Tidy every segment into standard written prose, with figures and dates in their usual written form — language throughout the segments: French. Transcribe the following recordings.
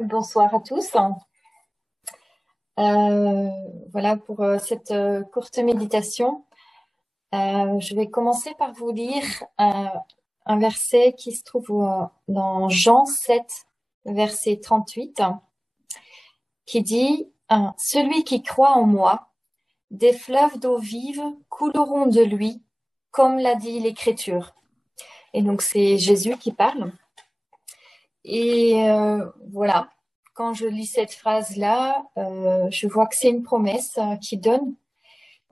Bonsoir à tous. Euh, voilà pour cette courte méditation. Je vais commencer par vous lire un verset qui se trouve dans Jean 7, verset 38, qui dit Celui qui croit en moi, des fleuves d'eau vive couleront de lui, comme l'a dit l'Écriture. Et donc c'est Jésus qui parle. Et voilà, quand je lis cette phrase-là, je vois que c'est une promesse qu'il donne.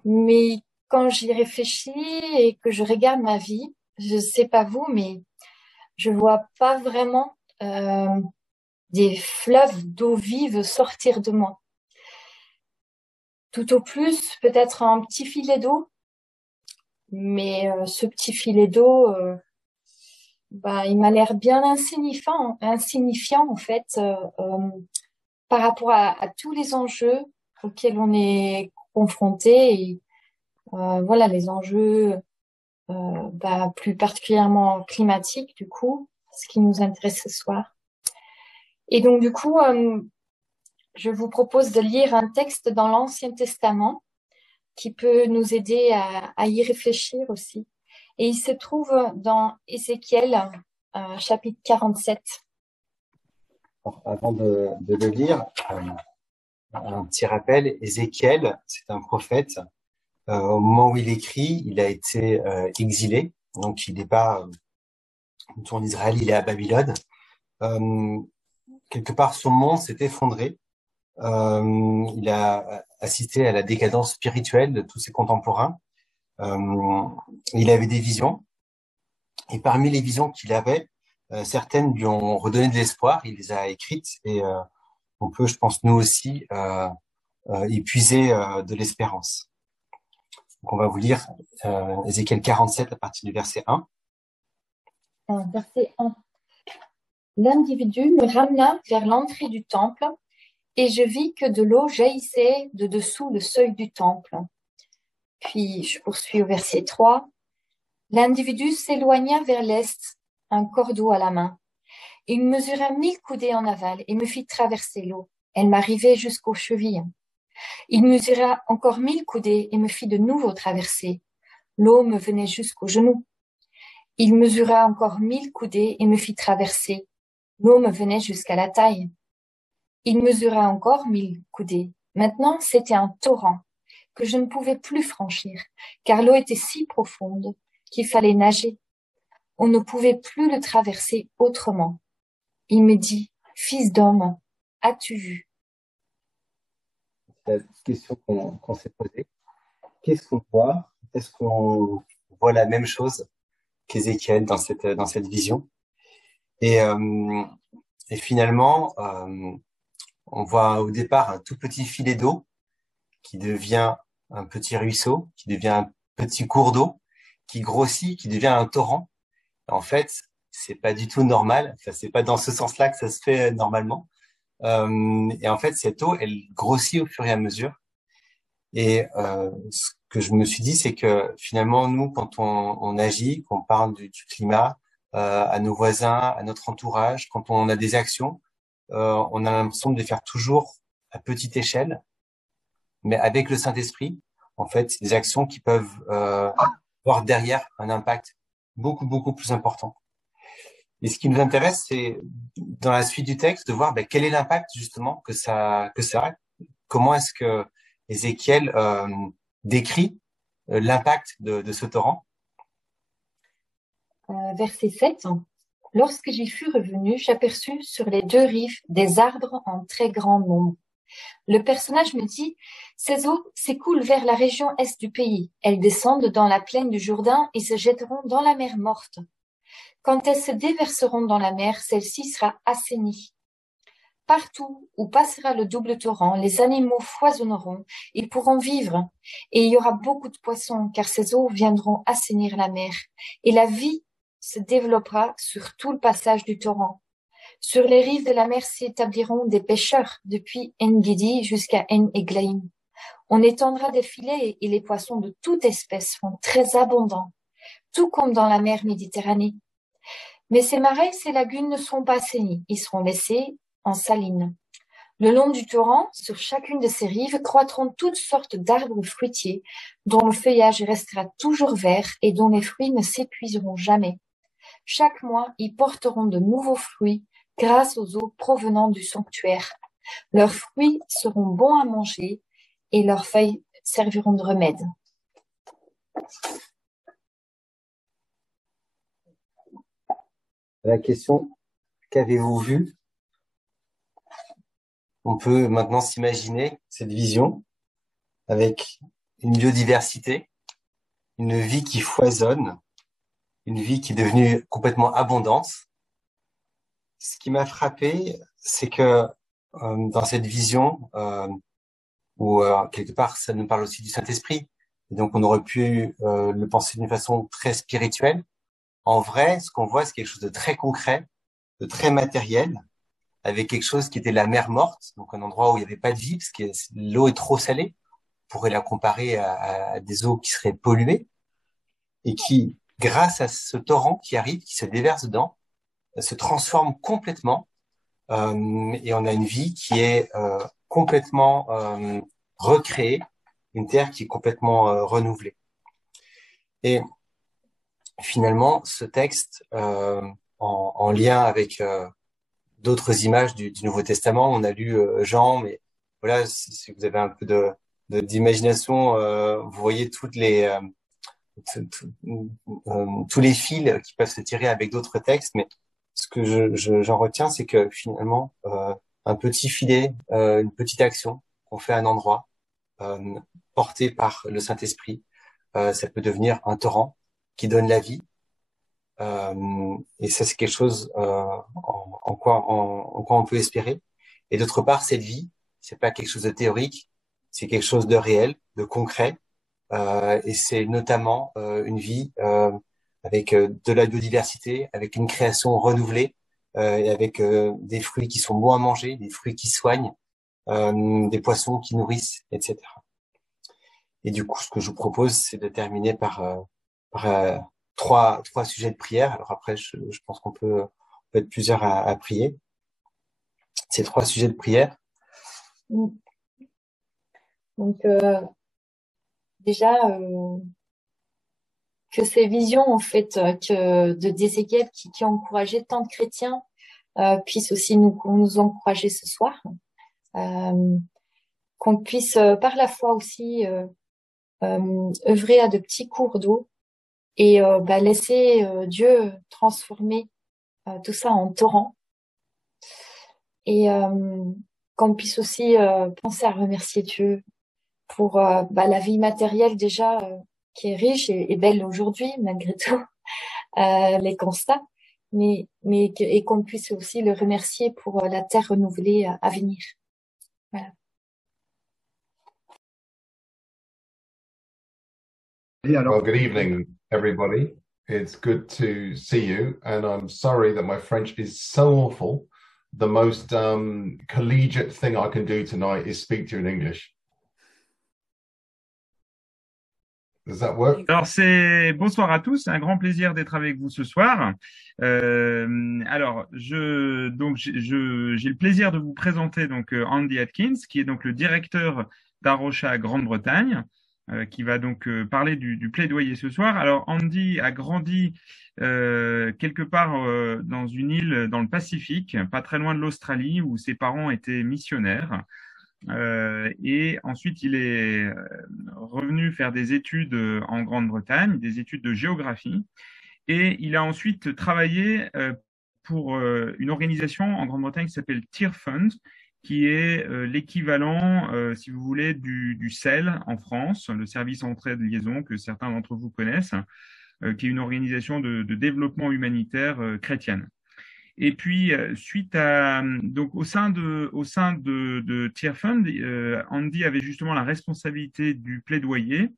Mais quand j'y réfléchis et que je regarde ma vie, je sais pas vous, mais je vois pas vraiment des fleuves d'eau vive sortir de moi. Tout au plus, peut-être un petit filet d'eau, mais ce petit filet d'eau, il m'a l'air bien insignifiant en fait, par rapport à tous les enjeux auxquels on est confronté. Et voilà, les enjeux plus particulièrement climatiques, du coup, ce qui nous intéresse ce soir. Et donc, du coup, je vous propose de lire un texte dans l'Ancien Testament qui peut nous aider à y réfléchir aussi. Et il se trouve dans Ézéchiel, chapitre 47. Alors, avant de le lire, un petit rappel, Ézéchiel, c'est un prophète. Au moment où il écrit, il a été exilé, donc il n'est pas en Israël, il est à Babylone. Euh, Quelque part, son monde s'est effondré. Il a assisté à la décadence spirituelle de tous ses contemporains. Euh, il avait des visions, et parmi les visions qu'il avait, certaines lui ont redonné de l'espoir. Il les a écrites, et on peut, je pense, nous aussi, y puiser de l'espérance. Donc, on va vous lire Ézéchiel 47 à partir du verset 1. Verset 1. L'individu me ramena vers l'entrée du temple et je vis que de l'eau jaillissait de dessous le seuil du temple. Puis je poursuis au verset 3. L'individu s'éloigna vers l'est, un cordeau à la main. Il mesura 1000 coudées en aval et me fit traverser l'eau. Elle m'arrivait jusqu'aux chevilles. Il mesura encore 1000 coudées et me fit de nouveau traverser. L'eau me venait jusqu'aux genoux. Il mesura encore 1000 coudées et me fit traverser. L'eau me venait jusqu'à la taille. Il mesura encore 1000 coudées. Maintenant, c'était un torrent que je ne pouvais plus franchir, car l'eau était si profonde qu'il fallait nager. On ne pouvait plus le traverser autrement. Il me dit, Fils d'homme, as-tu vu? La question qu'on s'est posée. Qu'est-ce qu'on voit? Est-ce qu'on voit la même chose qu'Ézéchiel dans cette vision? Et, euh, et finalement, on voit au départ un tout petit filet d'eau qui devient un petit ruisseau, qui devient un petit cours d'eau, qui grossit, qui devient un torrent. En fait, c'est pas du tout normal. Enfin, c'est pas dans ce sens-là que ça se fait normalement. Et en fait, cette eau, elle grossit au fur et à mesure. Et ce que je me suis dit, c'est que finalement, nous, quand on agit, qu'on parle du climat à nos voisins, à notre entourage, quand on a des actions, on a l'impression de les faire toujours à petite échelle, mais avec le Saint-Esprit, en fait, c'est des actions qui peuvent avoir derrière un impact beaucoup plus important. Et ce qui nous intéresse, c'est dans la suite du texte de voir quel est l'impact justement que ça a. Comment est-ce que Ézéchiel décrit l'impact de ce torrent. Verset 7. Lorsque j'y fus revenu, j'aperçus sur les deux rives des arbres en très grand nombre. Le personnage me dit, ces eaux s'écoulent vers la région est du pays. Elles descendent dans la plaine du Jourdain et se jetteront dans la mer morte. Quand elles se déverseront dans la mer, celle-ci sera assainie. Partout où passera le double torrent, les animaux foisonneront, ils pourront vivre, et il y aura beaucoup de poissons, car ces eaux viendront assainir la mer, et la vie se développera sur tout le passage du torrent. Sur les rives de la mer s'établiront des pêcheurs, depuis En-Gedi jusqu'à En-Eglaim. On étendra des filets et les poissons de toute espèce seront très abondants, tout comme dans la mer Méditerranée. Mais ces marais, ces lagunes ne seront pas assainis. Ils seront laissés en salines. Le long du torrent, sur chacune de ses rives, croîtront toutes sortes d'arbres fruitiers, dont le feuillage restera toujours vert et dont les fruits ne s'épuiseront jamais. Chaque mois, ils porteront de nouveaux fruits grâce aux eaux provenant du sanctuaire. Leurs fruits seront bons à manger et leurs feuilles serviront de remède. La question, qu'avez-vous vu? On peut maintenant s'imaginer cette vision avec une biodiversité, une vie qui foisonne, une vie qui est devenue complètement abondante. Ce qui m'a frappé, c'est que dans cette vision, où quelque part ça nous parle aussi du Saint-Esprit, et donc on aurait pu le penser d'une façon très spirituelle. En vrai, ce qu'on voit, c'est quelque chose de très concret, de très matériel, avec quelque chose qui était la mer morte, donc un endroit où il n'y avait pas de vie, parce que l'eau est trop salée. On pourrait la comparer à des eaux qui seraient polluées, et qui, grâce à ce torrent qui arrive, qui se déverse dedans, se transforme complètement, et on a une vie qui est complètement recréée, une terre qui est complètement renouvelée. Et finalement, ce texte, en lien avec d'autres images du Nouveau Testament, on a lu Jean, mais voilà, si vous avez un peu d'imagination, vous voyez toutes les tous les fils qui peuvent se tirer avec d'autres textes, mais ce que j'en retiens, c'est que finalement, un petit filet, une petite action qu'on fait à un endroit, porté par le Saint-Esprit, ça peut devenir un torrent qui donne la vie. Et ça, c'est quelque chose en quoi on peut espérer. Et d'autre part, cette vie, c'est pas quelque chose de théorique, c'est quelque chose de réel, de concret. Et c'est notamment une vie avec de la biodiversité, avec une création renouvelée, et avec des fruits qui sont bons à manger, des fruits qui soignent, des poissons qui nourrissent, etc. Et du coup, ce que je vous propose, c'est de terminer par trois sujets de prière. Alors après, je pense qu'on peut être plusieurs à prier. Ces trois sujets de prière. Donc, déjà, que ces visions, en fait, d'Ézéchiel qui ont encouragé tant de chrétiens, puissent aussi nous encourager ce soir. Qu'on puisse, par la foi aussi, œuvrer à de petits cours d'eau et laisser Dieu transformer tout ça en torrent. Et qu'on puisse aussi penser à remercier Dieu pour la vie matérielle déjà qui est riche et belle aujourd'hui malgré tout les constats, et qu'on puisse aussi le remercier pour la terre renouvelée à venir. Voilà. Well, good evening, everybody. It's good to see you, and I'm sorry that my French is so awful. The most collegiate thing I can do tonight is speak to you in English. Does that work? Alors bonsoir à tous, c'est un grand plaisir d'être avec vous ce soir. Alors j'ai le plaisir de vous présenter donc Andy Atkins, qui est donc le directeur d'Arocha Grande-Bretagne, qui va donc parler du plaidoyer ce soir. Alors Andy a grandi quelque part dans une île dans le Pacifique, pas très loin de l'Australie, où ses parents étaient missionnaires. Et ensuite, il est revenu faire des études en Grande-Bretagne, des études de géographie. Et il a ensuite travaillé pour une organisation en Grande-Bretagne qui s'appelle Tear Fund, qui est l'équivalent, si vous voulez, du CEL en France, le service entraide-liaison que certains d'entre vous connaissent, qui est une organisation de développement humanitaire chrétienne. Et puis, suite à donc au sein de Tear Fund, Andy avait justement la responsabilité du plaidoyer,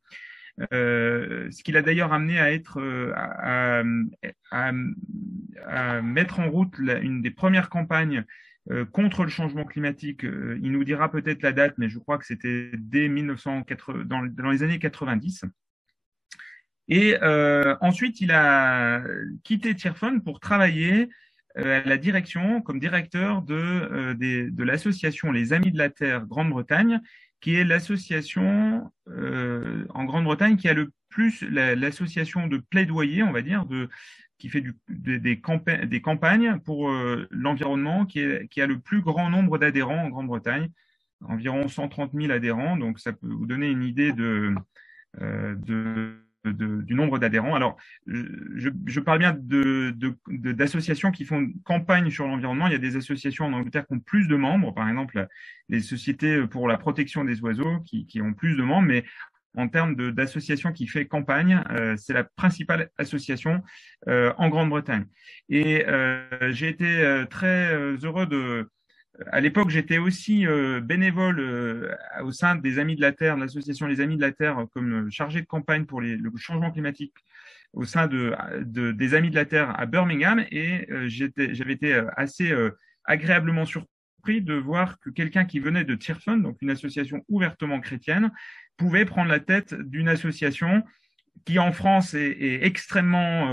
ce qui l'a d'ailleurs amené à être à mettre en route une des premières campagnes contre le changement climatique. Il nous dira peut-être la date, mais je crois que c'était dès 1980, dans les années 90. Et ensuite, il a quitté Tear Fund pour travailler à la direction, comme directeur de l'association Les Amis de la Terre Grande-Bretagne, qui est l'association en Grande-Bretagne qui a le plus l'association de plaidoyer, on va dire, qui fait des campagnes pour l'environnement, qui a le plus grand nombre d'adhérents en Grande-Bretagne, environ 130 000 adhérents. Donc, ça peut vous donner une idée du nombre d'adhérents. Alors, je parle bien d'associations qui font campagne sur l'environnement. Il y a des associations en Angleterre qui ont plus de membres, par exemple les sociétés pour la protection des oiseaux qui ont plus de membres, mais en termes d'association qui fait campagne, c'est la principale association en Grande-Bretagne. Et j'ai été très heureux à l'époque, j'étais aussi bénévole au sein des Amis de la Terre, de l'association Les Amis de la Terre, comme chargé de campagne pour le changement climatique au sein des Amis de la Terre à Birmingham. Et j'avais été assez agréablement surpris de voir que quelqu'un qui venait de Tearfund, donc une association ouvertement chrétienne, pouvait prendre la tête d'une association qui en France est extrêmement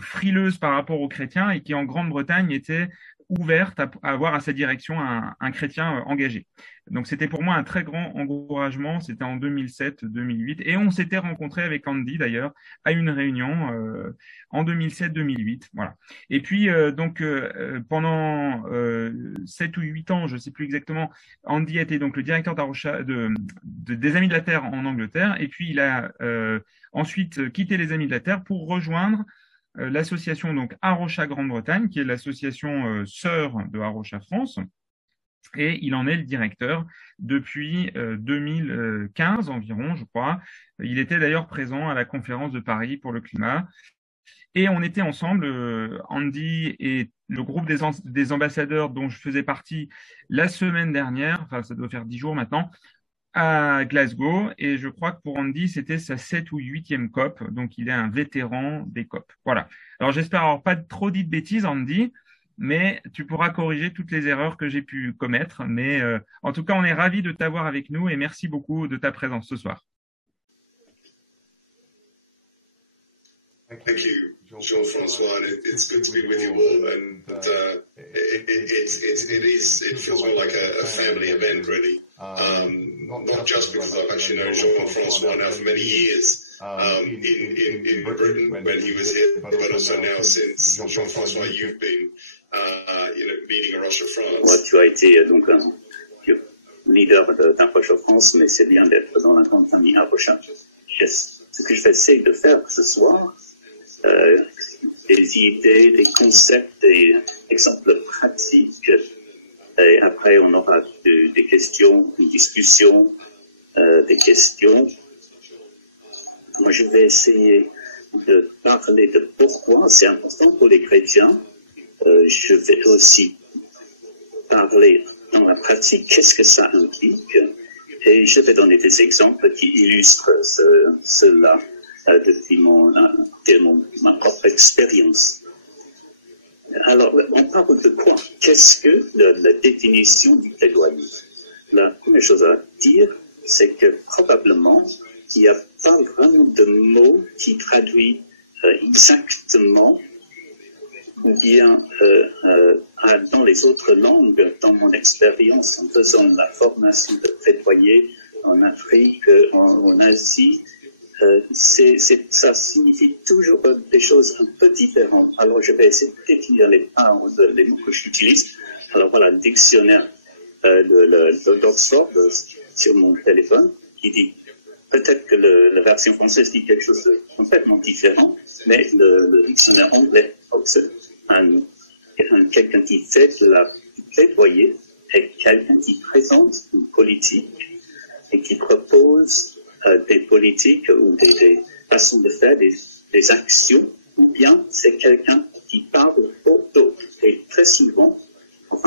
frileuse par rapport aux chrétiens et qui en Grande-Bretagne était ouverte à avoir à sa direction un chrétien engagé. Donc c'était pour moi un très grand encouragement, c'était en 2007-2008 et on s'était rencontré avec Andy d'ailleurs à une réunion en 2007-2008. Voilà. Et puis pendant 7 ou 8 ans, je ne sais plus exactement, Andy était donc le directeur des Amis de la Terre en Angleterre et puis il a ensuite quitté les Amis de la Terre pour rejoindre l'association donc Arocha Grande-Bretagne, qui est l'association sœur de Arocha France, et il en est le directeur depuis 2015 environ, je crois. Il était d'ailleurs présent à la conférence de Paris pour le climat, et on était ensemble, Andy et le groupe des ambassadeurs dont je faisais partie la semaine dernière, enfin ça doit faire 10 jours maintenant, à Glasgow, et je crois que pour Andy, c'était sa 7e ou 8e COP, donc il est un vétéran des COP. Voilà. Alors j'espère avoir pas trop dit de bêtises, Andy, mais tu pourras corriger toutes les erreurs que j'ai pu commettre. Mais en tout cas, on est ravis de t'avoir avec nous et merci beaucoup de ta présence ce soir. Thank you, Jean-François. It's good to be with you all, and it feels more like a family event, really. Not just because I've actually known Jean-François now for many years in Britain when he was here, but also now since Jean-François, you've been, leading Arocha France. Ouais, tu as été donc un leader d'Arocha France, mais c'est bien d'être dans la grande famille Arocha. Ce que je vais essayer de faire ce soir, des idées, des concepts, des exemples pratiques. Et après, on aura des questions, une discussion, des questions. Moi, je vais essayer de parler de pourquoi c'est important pour les chrétiens. Je vais aussi parler dans la pratique, qu'est-ce que ça implique. Et je vais donner des exemples qui illustrent cela depuis ma propre expérience. Alors, on parle de quoi? Qu'est-ce que la définition du plaidoyer? La première chose à dire, c'est que probablement, il n'y a pas vraiment de mot qui traduit exactement ou bien dans les autres langues, dans mon expérience en faisant la formation de plaidoyer en Afrique, en Asie, ça signifie toujours des choses un peu différentes. Alors, je vais essayer de définir les mots que j'utilise. Alors, voilà, le dictionnaire d'Oxford sur mon téléphone qui dit, peut-être que la version française dit quelque chose de complètement différent, mais le dictionnaire anglais, Oxford, quelqu'un qui fait du plaidoyer est quelqu'un qui présente une politique et qui propose des politiques ou des façons de faire, des actions, ou bien c'est quelqu'un qui parle pour d'autres. Et très souvent, pour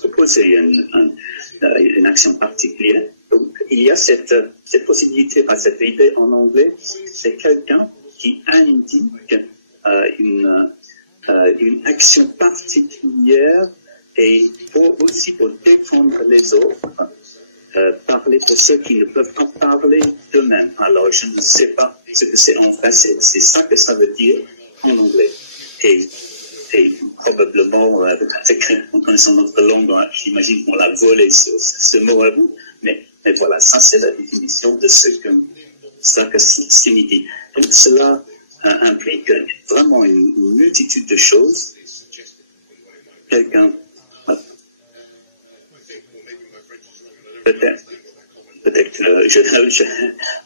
proposer une action particulière, donc il y a cette possibilité, cette idée en anglais, c'est quelqu'un qui indique une action particulière et aussi pour défendre les autres. Parler de ceux qui ne peuvent pas parler d'eux-mêmes. Alors, je ne sais pas ce que c'est en français. C'est ça que ça veut dire en anglais. Et et probablement, en connaissant notre langue, j'imagine qu'on l'a volé ce mot à vous, mais voilà, ça c'est la définition de ce que ça signifie. Donc cela implique vraiment une multitude de choses. Quelqu'un, peut-être,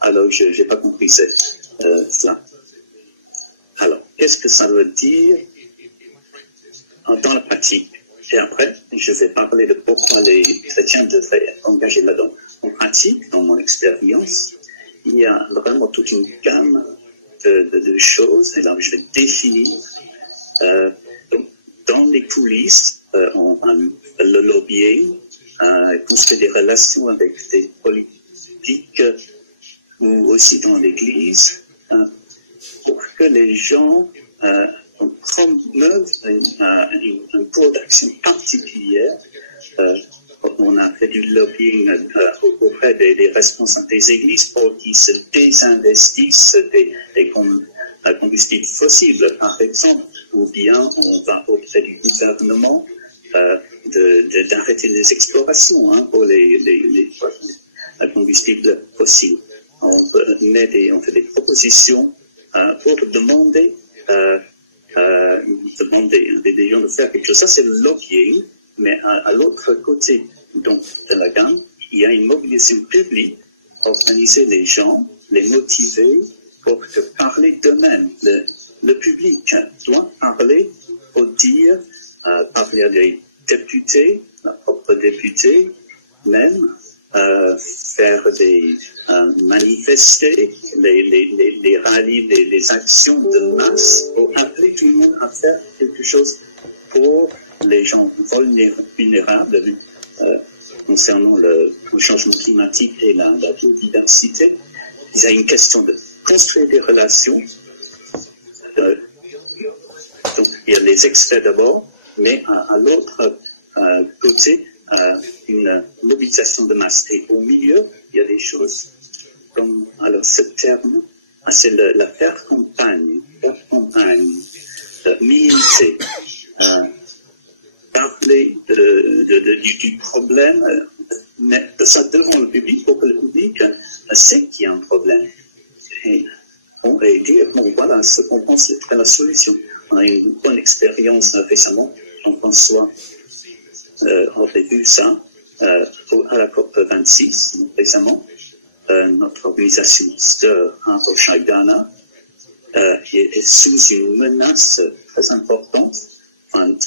alors je n'ai pas compris cela. Alors, qu'est-ce que ça veut dire dans la pratique? Et après, je vais parler de pourquoi les chrétiens devraient être engagés là-dedans. En pratique, dans mon expérience, il y a vraiment toute une gamme de choses, et là je vais définir. Dans les coulisses, le lobbying, construire des relations avec des politiques ou aussi dans l'Église, pour que les gens promeuvent un cours d'action particulière. On a fait du lobbying auprès des responsables des églises pour qu'ils se désinvestissent des combustibles fossiles, par exemple, ou bien on va auprès du gouvernement d'arrêter les explorations pour les combustibles fossiles. On fait des propositions pour demander des gens de faire quelque chose. Ça, c'est le lobbying, mais à l'autre côté de la gamme, il y a une mobilisation publique, organiser les gens, les motiver pour parler d'eux-mêmes. Le public doit parler pour dire, parler à des députés, la propre députée, même, faire manifester les rallyes, les actions de masse pour appeler tout le monde à faire quelque chose pour les gens vulnérables concernant le changement climatique et la biodiversité. Il y a une question de construire des relations. Donc, il y a les experts d'abord, mais à l'autre côté, une mobilisation de masse. Et au milieu, il y a des choses comme, alors ce terme, c'est la faire campagne, militer, parler du problème, mais de ça devant le public pour que le public sait qu'il y a un problème. Et dire, bon, voilà ce qu'on pense être la solution. On a eu une bonne expérience récemment, Jean-François avait vu ça à la COP 26 récemment. Notre organisation STIR à Rocha-Ghana est sous une menace très importante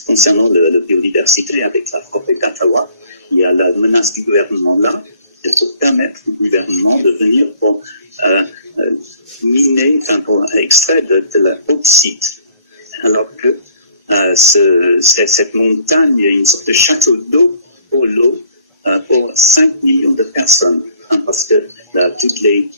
concernant la biodiversité avec la forêt d'Ottawa. Il y a la menace du gouvernement là, et pour permettre au gouvernement de venir pour miner, pour extraire de la bauxite. Alors que cette montagne, il y a une sorte de château d'eau pour l'eau pour 5 millions de personnes, parce que toutes les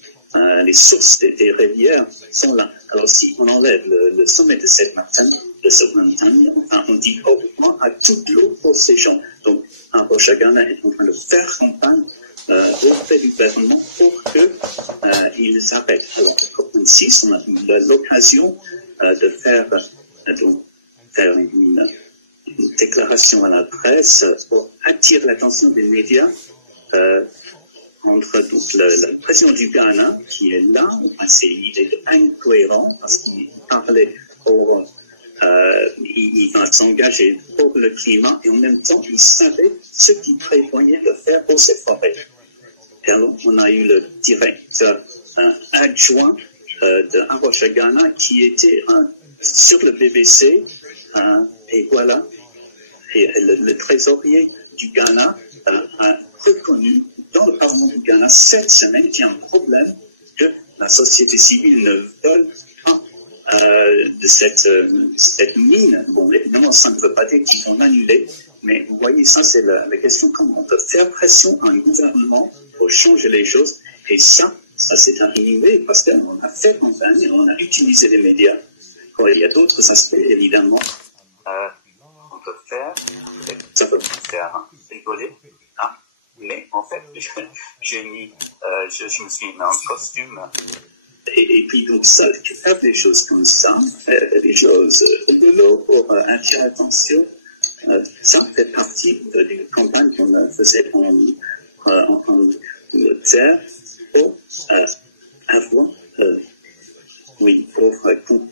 sources des rivières sont là. Alors si on enlève le sommet de cette montagne, on dit au revoir à toute l'eau pour ces gens. Donc Rocha-Ghana est en train de faire campagne auprès du gouvernement pour qu'ils arrêtent. Alors en COP26, on a eu l'occasion de faire une déclaration à la presse pour attirer l'attention des médias entre le président du Ghana qui est là. Il est incohérent parce qu'il parlait il va s'engager pour le climat et en même temps il savait ce qu'il prévoyait de faire pour ces forêts. Et alors on a eu le directeur adjoint de Rocha-Ghana qui était sur le BBC et voilà. Et le trésorier du Ghana a reconnu dans le Parlement du Ghana cette semaine qu'il y a un problème que la société civile ne veut pas de cette mine. Bon, évidemment, ça ne veut pas dire qu'ils vont annuler, mais vous voyez, ça c'est la question, comment on peut faire pression à un gouvernement pour changer les choses. Et ça s'est arrivé parce qu'on a fait campagne, on a utilisé les médias. Il y a d'autres aspects, évidemment, qu'on peut faire. Ça peut faire rigoler, hein. Mais en fait, je me suis mis en costume Et puis donc ça, faire des choses comme ça, faire des choses rigolotes pour attirer l'attention, ça fait partie d'une campagne qu'on faisait en terre pour avoir,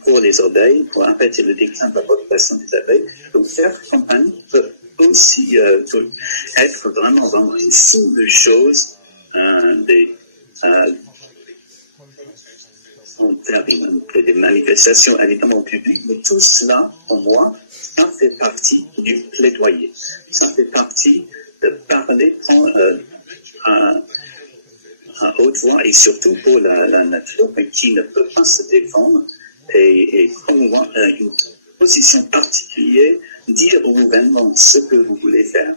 pour les abeilles, pour arrêter le déclin de la population des abeilles. Donc faire campagne peut aussi être vraiment une somme de choses, faire des manifestations évidemment publiques, mais tout cela, pour moi, ça fait partie du plaidoyer. Ça fait partie de parler à haute voix et surtout pour la nature, mais qui ne peut pas se défendre et promouvoir une position particulière, dire au gouvernement ce que vous voulez faire.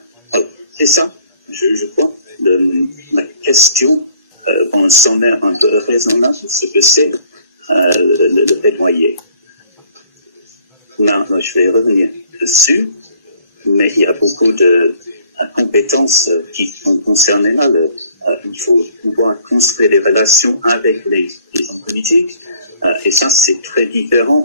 C'est ça, je crois, la question pour un sommaire un peu raisonnable, ce que c'est le plaidoyer. Là, je vais revenir dessus, mais il y a beaucoup de compétences qui sont concernées là. Il faut pouvoir construire des relations avec les hommes politiques, et ça c'est très différent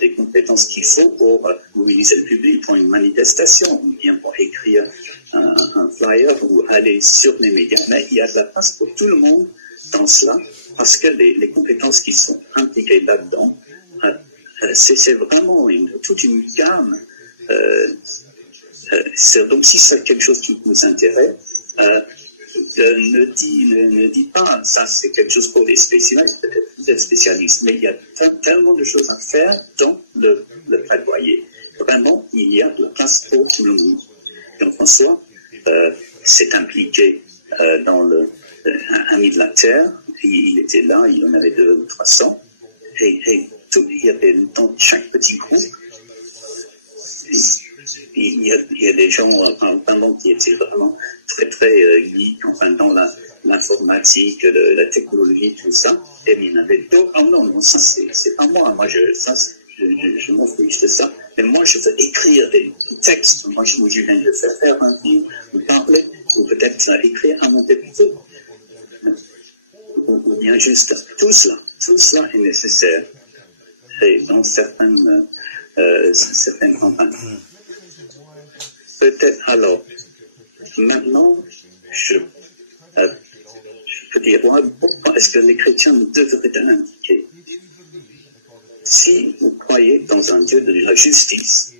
des compétences qu'il faut pour mobiliser le public pour une manifestation, ou bien pour écrire un flyer ou aller sur les médias. Mais il y a de la place pour tout le monde dans cela, parce que les compétences qui sont impliquées là-dedans, c'est vraiment toute une gamme. Donc si c'est quelque chose qui vous intéresse, ne dis pas ça c'est quelque chose pour les spécialistes, peut-être vous êtes spécialiste, mais il y a tellement de choses à faire dans le plaidoyer. Vraiment, il y a de la place pour tout le monde. Jean-François s'est impliqué dans Amis de la Terre, il était là, il y en avait 200 ou 300, et il y avait dans chaque petit groupe, il y a des gens vraiment qui étaient vraiment très très geeks, enfin dans l'informatique, la technologie, tout ça. Et il y en avait d'autres. Oh non, ça c'est pas moi. Moi je m'en fiche de ça. Mais moi je veux écrire des textes. Moi je viens de faire un film, ou parler, ou peut-être écrire un monter plutôt. Ou bien juste tout cela est nécessaire. Et dans certaines campagnes. Peut-être alors, maintenant, je peux dire, pourquoi est-ce que les chrétiens devraient l'indiquer? Si vous croyez dans un Dieu de la justice,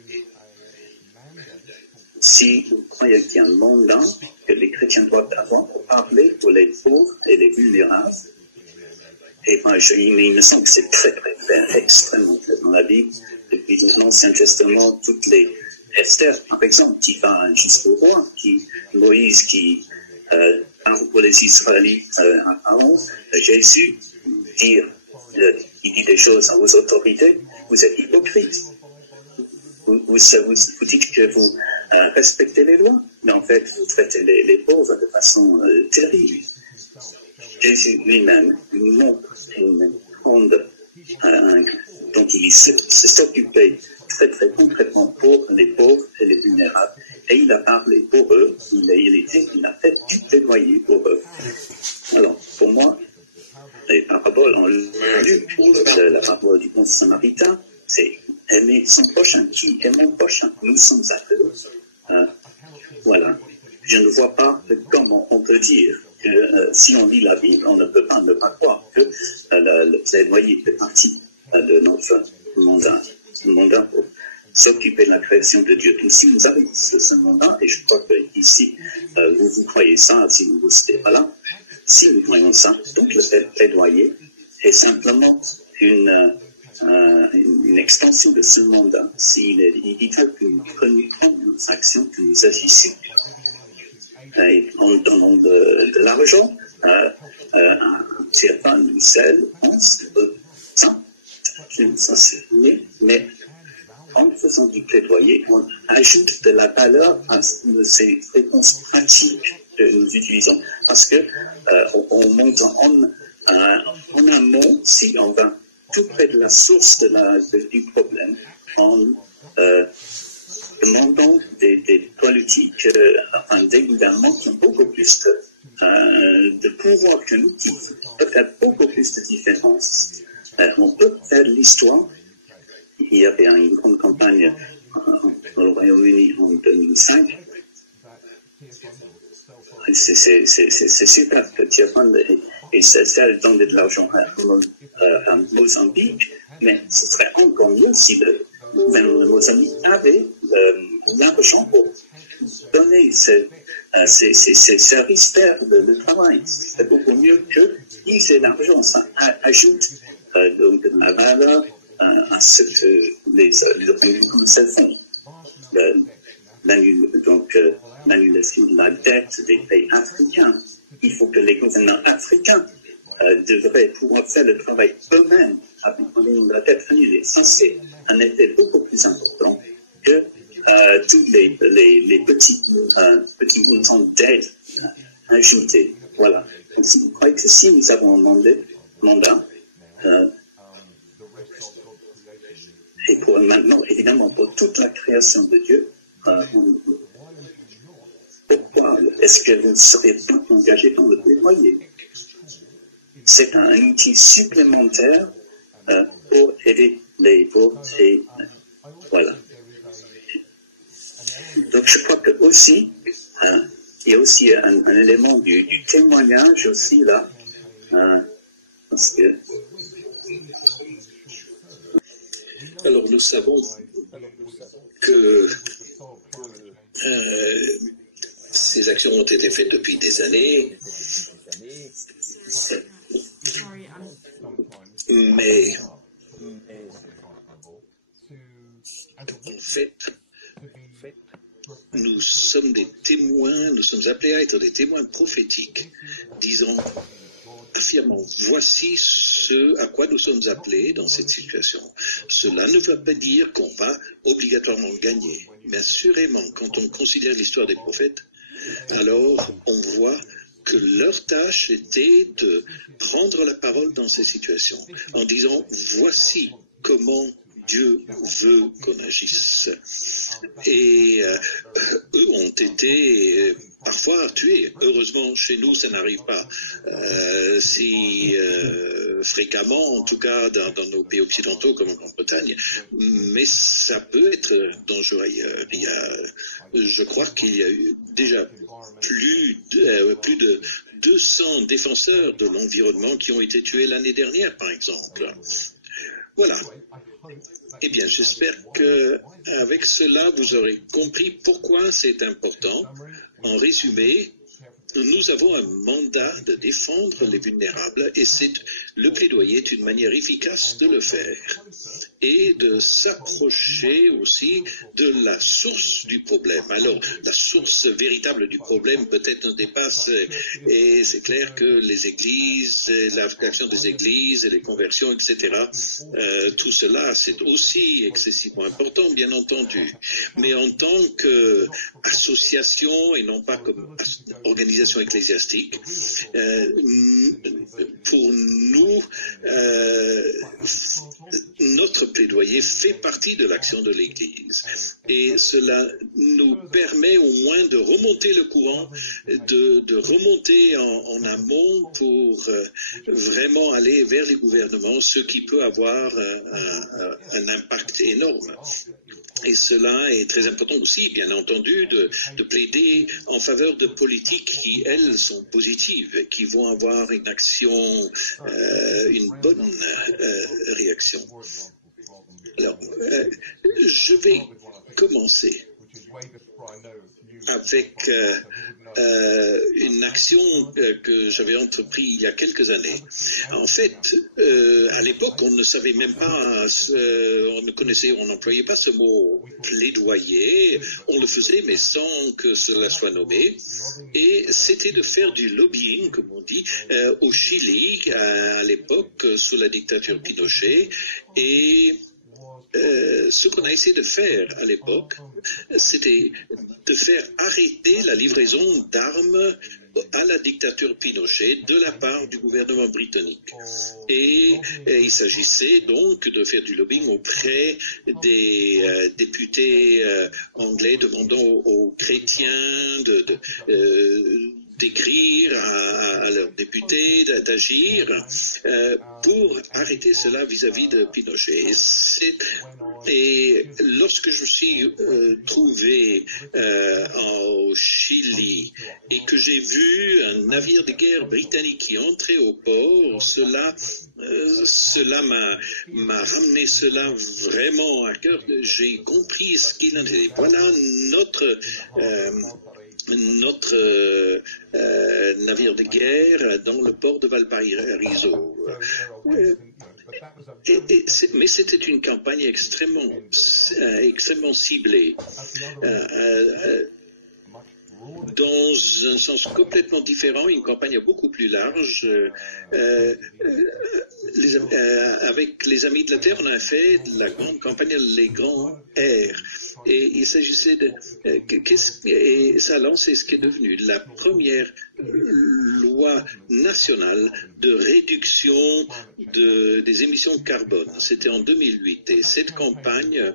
si vous croyez qu'il y a un mandat que les chrétiens doivent avoir pour parler pour les pauvres et les vulnérables, et moi, il me semble que c'est très très clair, extrêmement clair dans la Bible, depuis l'Ancien Testament, toutes les Esther, par exemple, qui va jusqu'au roi, Moïse qui parle pour les Israélites à Aaron, Jésus il dit des choses aux autorités, vous êtes hypocrites. Vous dites que vous respectez les lois, mais en fait vous traitez les pauvres de façon terrible. Jésus lui-même montre une grande donc il s'occupait très très concrètement pour les pauvres et les vulnérables, et il a parlé pour eux, il a fait du plaidoyer pour eux. Alors, pour moi, les paraboles en Luc, la parabole du bon samaritain, c'est aimer son prochain. Qui est mon prochain? Nous sommes appelés. Voilà. Je ne vois pas comment on peut dire que si on lit la Bible, on ne peut pas ne pas croire que le plaidoyer fait partie de notre mandat pour s'occuper de la création de Dieu. Donc, si vous avez ce mandat, et je crois que ici vous croyez ça, si vous n'êtes pas là, si nous croyons ça, donc le plaidoyer est simplement une extension de ce mandat. S'il est dit que nous prenons nos actions, que nous agissons en donnant de l'argent, c'est pas une seule, ça c'est mais en faisant du plaidoyer, on ajoute de la valeur à ces réponses pratiques que nous utilisons. Parce que on monte en amont, si on va tout près de la source du problème, en demandant des politiques, des gouvernements qui ont beaucoup plus de pouvoir que nous, qui peut faire beaucoup plus de différence. On peut faire l'histoire. Il y avait une grande campagne au Royaume-Uni en 2005. C'est super que Tiafan et Cécile donnent de l'argent à Mozambique, mais ce serait encore mieux si le gouvernement de Mozambique avait l'argent pour donner ces services de travail. C'est beaucoup mieux que utiliser l'argent. Ça ajoute donc de la valeur à ce que les organisations font. L'annulation de la dette des pays africains. Il faut que les gouvernements africains devraient pouvoir faire le travail eux-mêmes avec la dette annulée. Ça, c'est un effet beaucoup plus important que tous les petits montants d'aide ajoutés. Voilà. Donc, si vous croyez que si nous avons un mandat, et pour maintenant, évidemment, pour toute la création de Dieu, pourquoi est-ce que vous ne serez pas engagé dans le plaidoyer? C'est un outil supplémentaire pour aider les pauvres et voilà. Donc je crois que aussi, il y a aussi un élément du témoignage aussi là, parce que alors nous savons que ces actions ont été faites depuis des années, mais en fait, nous sommes des témoins, nous sommes appelés à être des témoins prophétiques, affirmant, voici ce à quoi nous sommes appelés dans cette situation. Cela ne veut pas dire qu'on va obligatoirement gagner, mais assurément, quand on considère l'histoire des prophètes, alors on voit que leur tâche était de prendre la parole dans ces situations, en disant, voici comment Dieu veut qu'on agisse. Et eux ont été parfois tués. Heureusement, chez nous, ça n'arrive pas si fréquemment, en tout cas dans nos pays occidentaux comme en Grande-Bretagne, mais ça peut être dangereux ailleurs. Je crois qu'il y a eu déjà plus de 200 défenseurs de l'environnement qui ont été tués l'année dernière, par exemple. Voilà. Eh bien, j'espère qu'avec cela, vous aurez compris pourquoi c'est important. En résumé, nous avons un mandat de défendre les vulnérables et le plaidoyer est une manière efficace de le faire et de s'approcher aussi de la source du problème. Alors, la source véritable du problème peut-être nous dépasse et c'est clair que les églises, l'action des églises et les conversions, etc., tout cela, c'est aussi excessivement important, bien entendu. Mais en tant qu'association et non pas comme organisation ecclésiastique, pour nous, notre plaidoyer fait partie de l'action de l'Église et cela nous permet au moins de remonter le courant, de remonter en amont pour vraiment aller vers les gouvernements, ce qui peut avoir un impact énorme. Et cela est très important aussi, bien entendu, de plaider en faveur de politiques qui, elles, sont positives, qui vont avoir une action, une bonne réaction. Alors, je vais commencer avec une action que j'avais entreprise il y a quelques années. En fait, à l'époque, on ne savait même pas, on n'employait pas ce mot plaidoyer, on le faisait mais sans que cela soit nommé, et c'était de faire du lobbying, comme on dit, au Chili, à l'époque, sous la dictature Pinochet, et ce qu'on a essayé de faire à l'époque, c'était de faire arrêter la livraison d'armes à la dictature Pinochet de la part du gouvernement britannique. Et il s'agissait donc de faire du lobbying auprès des députés anglais demandant aux chrétiens d'écrire à leurs députés, d'agir pour arrêter cela vis-à-vis de Pinochet. Et lorsque je me suis trouvé au Chili et que j'ai vu un navire de guerre britannique qui entrait au port, cela m'a ramené cela vraiment à cœur. J'ai compris ce qu'il en était. Voilà notre navire de guerre dans le port de Valparaiso. Mais c'était une campagne extrêmement ciblée. Dans un sens complètement différent, une campagne beaucoup plus large. Avec les Amis de la Terre, on a fait la grande campagne Les Grands Airs. Et il s'agissait et ça a lancé ce qui est devenu la première loi nationale de réduction des émissions de carbone. C'était en 2008. Et cette campagne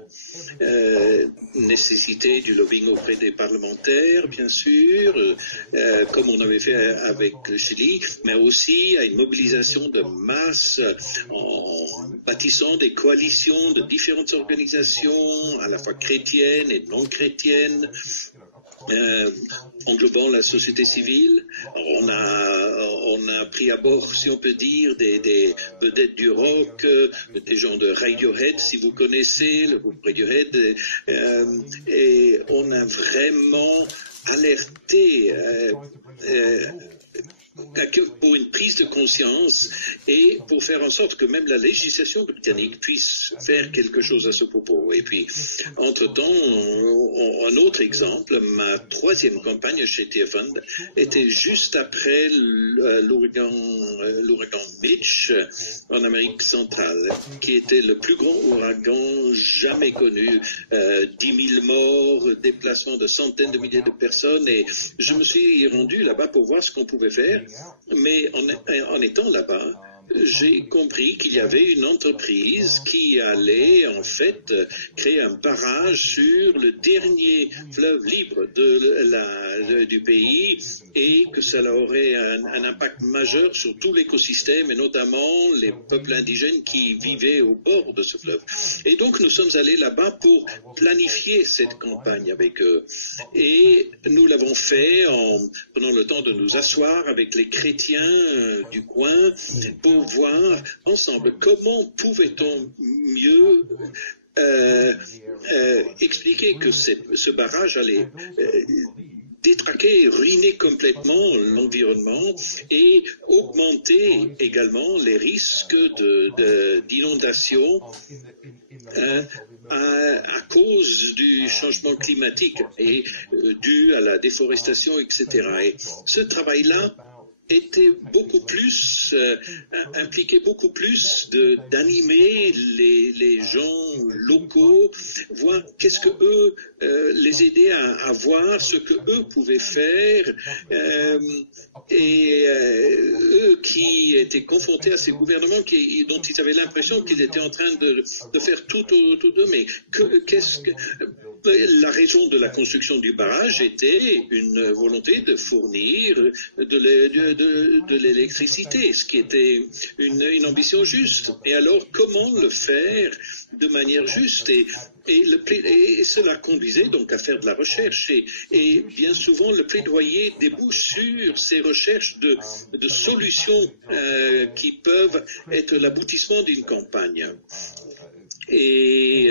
nécessitait du lobbying auprès des parlementaires, bien sûr, comme on avait fait avec le Chili, mais aussi à une mobilisation de masse en bâtissant des coalitions de différentes organisations, à la fois chrétiennes et non chrétiennes, englobant la société civile. On a pris à bord, si on peut dire, des vedettes du rock, des gens de Radiohead, si vous connaissez le groupe Radiohead, et on a vraiment alerté pour une prise de conscience et pour faire en sorte que même la législation britannique puisse faire quelque chose à ce propos. Et puis, entre-temps, un autre exemple, ma troisième campagne chez TFund était juste après l'ouragan Mitch en Amérique centrale, qui était le plus grand ouragan jamais connu. 10 000 morts, déplacement de centaines de milliers de personnes, et je me suis rendu là-bas pour voir ce qu'on pouvait faire. Mais en étant là-bas, j'ai compris qu'il y avait une entreprise qui allait en fait créer un barrage sur le dernier fleuve libre du pays et que cela aurait un impact majeur sur tout l'écosystème et notamment les peuples indigènes qui vivaient au bord de ce fleuve. Et donc nous sommes allés là-bas pour planifier cette campagne avec eux. Et nous l'avons fait en prenant le temps de nous asseoir avec les chrétiens du coin pour voir ensemble comment pouvait-on mieux expliquer que ce barrage allait détraquer, ruiner complètement l'environnement et augmenter également les risques d'inondation à cause du changement climatique et dû à la déforestation, etc. Et ce travail-là était beaucoup plus impliquait beaucoup plus d'animer les gens locaux, voir qu'est-ce que eux les aider à voir ce que eux pouvaient faire et eux qui étaient confrontés à ces gouvernements dont ils avaient l'impression qu'ils étaient en train de faire tout d'eux, mais qu'est-ce que la raison de la construction du barrage était une volonté de fournir de l'électricité, ce qui était une ambition juste. Et alors, comment le faire de manière juste et cela conduisait donc à faire de la recherche et bien souvent le plaidoyer débouche sur ces recherches de solutions qui peuvent être l'aboutissement d'une campagne. Et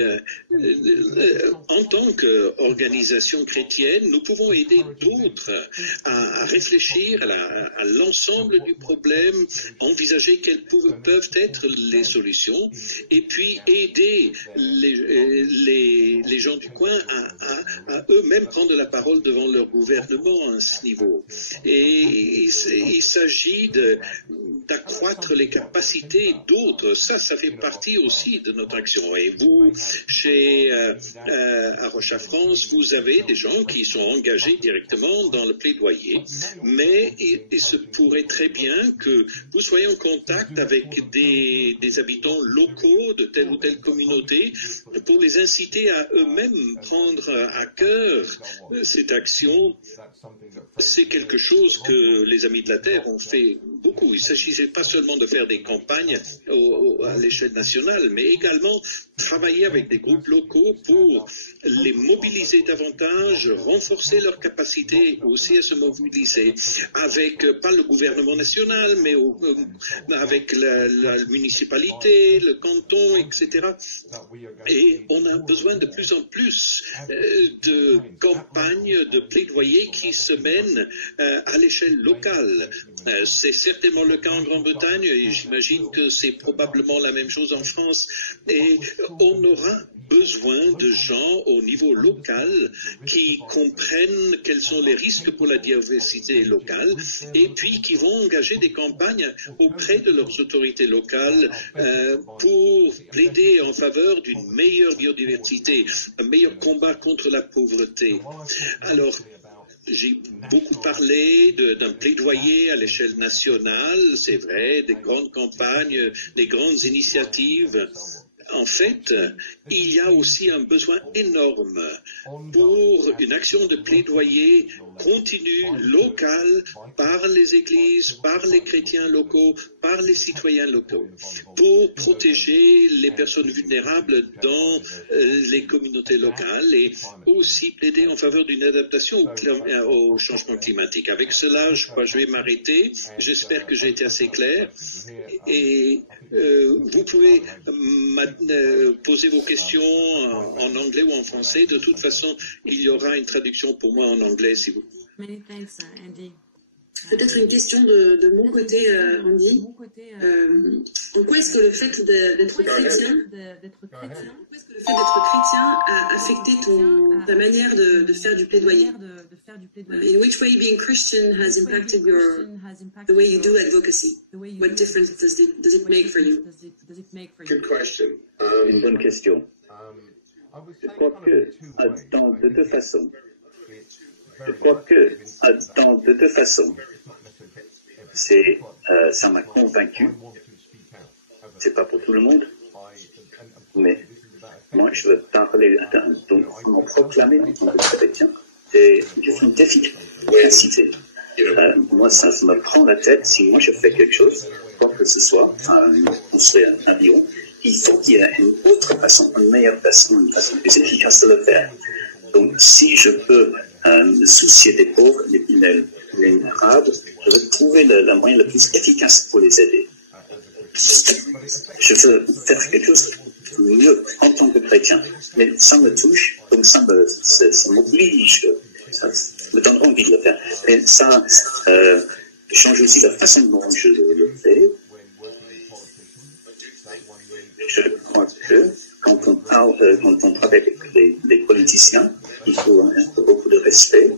en tant qu'organisation chrétienne, nous pouvons aider d'autres à réfléchir à l'ensemble du problème, envisager quelles peuvent être les solutions, et puis aider les gens du coin à eux-mêmes prendre la parole devant leur gouvernement à ce niveau. Et il s'agit d'accroître les capacités d'autres. Ça fait partie aussi de notre action. Et vous, chez Arocha France, vous avez des gens qui sont engagés directement dans le plaidoyer, mais il se pourrait très bien que vous soyez en contact avec des habitants locaux de telle ou telle communauté pour les inciter à eux-mêmes prendre à cœur cette action. C'est quelque chose que les Amis de la Terre ont fait beaucoup. Il ne s'agissait pas seulement de faire des campagnes à l'échelle nationale, mais également travailler avec des groupes locaux pour les mobiliser davantage, renforcer leur capacité aussi à se mobiliser avec, pas le gouvernement national, mais avec la municipalité, le canton, etc. Et on a besoin de plus en plus de campagnes de plaidoyer qui se mènent à l'échelle locale. C'est certainement le cas en Grande-Bretagne et j'imagine que c'est probablement la même chose en France. Et on aura besoin de gens au niveau local qui comprennent quels sont les risques pour la diversité locale et puis qui vont engager des campagnes auprès de leurs autorités locales pour plaider en faveur d'une meilleure biodiversité, un meilleur combat contre la pauvreté. Alors, j'ai beaucoup parlé d'un plaidoyer à l'échelle nationale, c'est vrai, des grandes campagnes, des grandes initiatives. En fait, il y a aussi un besoin énorme pour une action de plaidoyer continue, locale, par les églises, par les chrétiens locaux, par les citoyens locaux, pour protéger les personnes vulnérables dans les communautés locales et aussi plaider en faveur d'une adaptation au changement climatique. Avec cela, je crois que je vais m'arrêter. J'espère que j'ai été assez clair. Et vous pouvez poser vos questions en anglais ou en français. De toute façon, il y aura une traduction pour moi en anglais si vous. Many thanks, Andy. Peut-être une question de mon côté, Andy. En quoi est-ce que le fait d'être chrétien a affecté ta manière de faire du plaidoyer? In which way being Christian has impacted the way you do advocacy? What difference does it make for you? Good question. Une bonne question. Je crois que dans de deux façons. Ça m'a convaincu. C'est pas pour tout le monde, mais moi je veux parler, donc m'en proclamer en tant que chrétien. Et je fais un défi d'inciter. Moi ça me prend la tête si moi je fais quelque chose, quoi que ce soit, on se fait un avion, il faut qu'il y ait une autre façon, une meilleure façon, une façon plus efficace de le faire. Donc si je peux me soucier des pauvres, des vulnérables, je veux trouver le moyen le plus efficace pour les aider. Je veux faire quelque chose de mieux en tant que chrétien, mais ça me touche, donc ça m'oblige, ça me donne envie de le faire. Et ça change aussi la façon dont je le fais. Je crois que quand on parle avec les politiciens, il faut beaucoup de respect.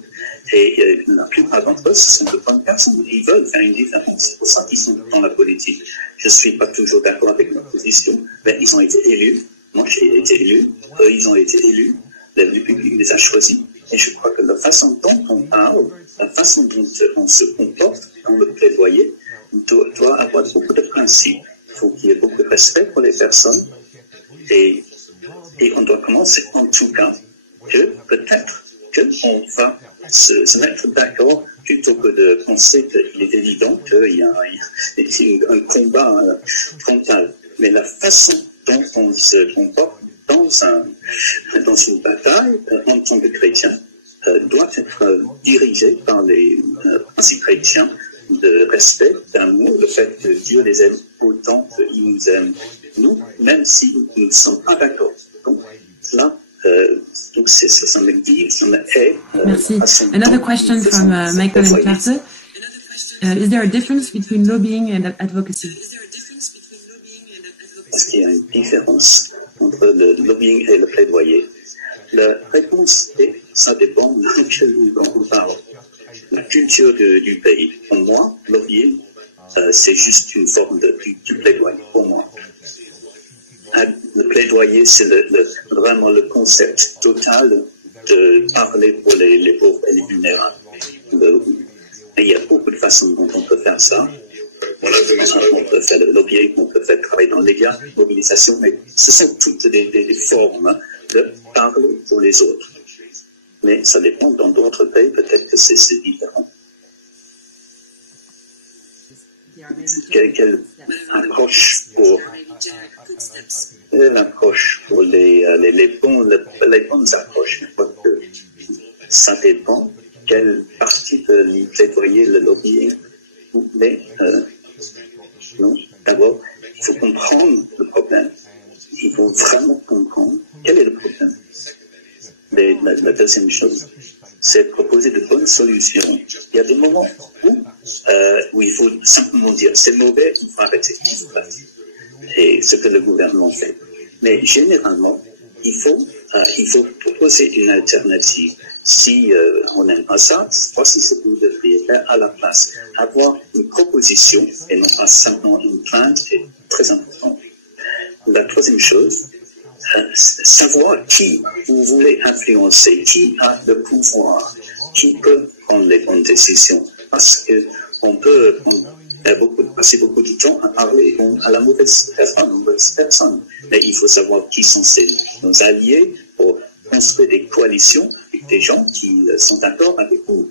Et la plupart d'entre eux, ce sont de bonnes personnes. Ils veulent faire une différence. C'est pour ça qu'ils sont dans la politique. Je ne suis pas toujours d'accord avec leur position, mais ils ont été élus. Moi, j'ai été élu. Eux, ils ont été élus. Le public les a choisis. Et je crois que la façon dont on parle, la façon dont on se comporte dans le plaidoyer, doit avoir beaucoup de principes. Il faut qu'il y ait beaucoup de respect pour les personnes. Et on doit commencer en tout cas que peut-être qu'on va se mettre d'accord plutôt que de penser qu'il est évident qu'il y a un combat frontal. Mais la façon dont on se comporte dans une bataille en tant que chrétien doit être dirigée par les principes chrétiens de respect, d'amour, le fait que Dieu les aime autant qu'il nous aime, nous, même si nous ne sommes pas d'accord. Donc là, donc ça me dit, ça me hait. Merci. Another question from Michael and Carter. Is there a difference between lobbying and advocacy? Est-ce qu'il y a une différence entre le lobbying et le plaidoyer? La réponse est, ça dépend de quel on parle. La culture du pays. Pour moi, lobbying, c'est juste une forme du plaidoyer pour moi. Le plaidoyer, c'est vraiment le concept total de parler pour les pauvres et les vulnérables. Et il y a beaucoup de façons dont on peut faire ça. On peut faire le lobbying, on peut faire travail dans les médias, mobilisation, mais ce sont toutes des formes de parler pour les autres. Mais ça dépend, dans d'autres pays, peut-être que c'est différent. Quelle approche pour les bonnes approches? Je crois que ça dépend quelle partie de plaidoyer le lobbying. Mais non, d'abord, il faut comprendre le problème. Il faut vraiment comprendre quel est le problème. Mais la deuxième chose, c'est proposer de bonnes solutions. Il y a des moments où il faut simplement dire c'est mauvais, il faut arrêter. Et ce que le gouvernement fait. Mais généralement, il faut proposer une alternative. Si on n'aime pas ça, voici ce que vous devriez faire à la place. Avoir une proposition et non pas simplement une plainte est très important. La troisième chose, savoir qui vous voulez influencer, qui a le pouvoir, qui peut prendre les bonnes décisions. Parce que on peut passer beaucoup de temps à parler à la mauvaise personne. Mais il faut savoir qui sont nos alliés pour construire des coalitions avec des gens qui sont d'accord avec vous.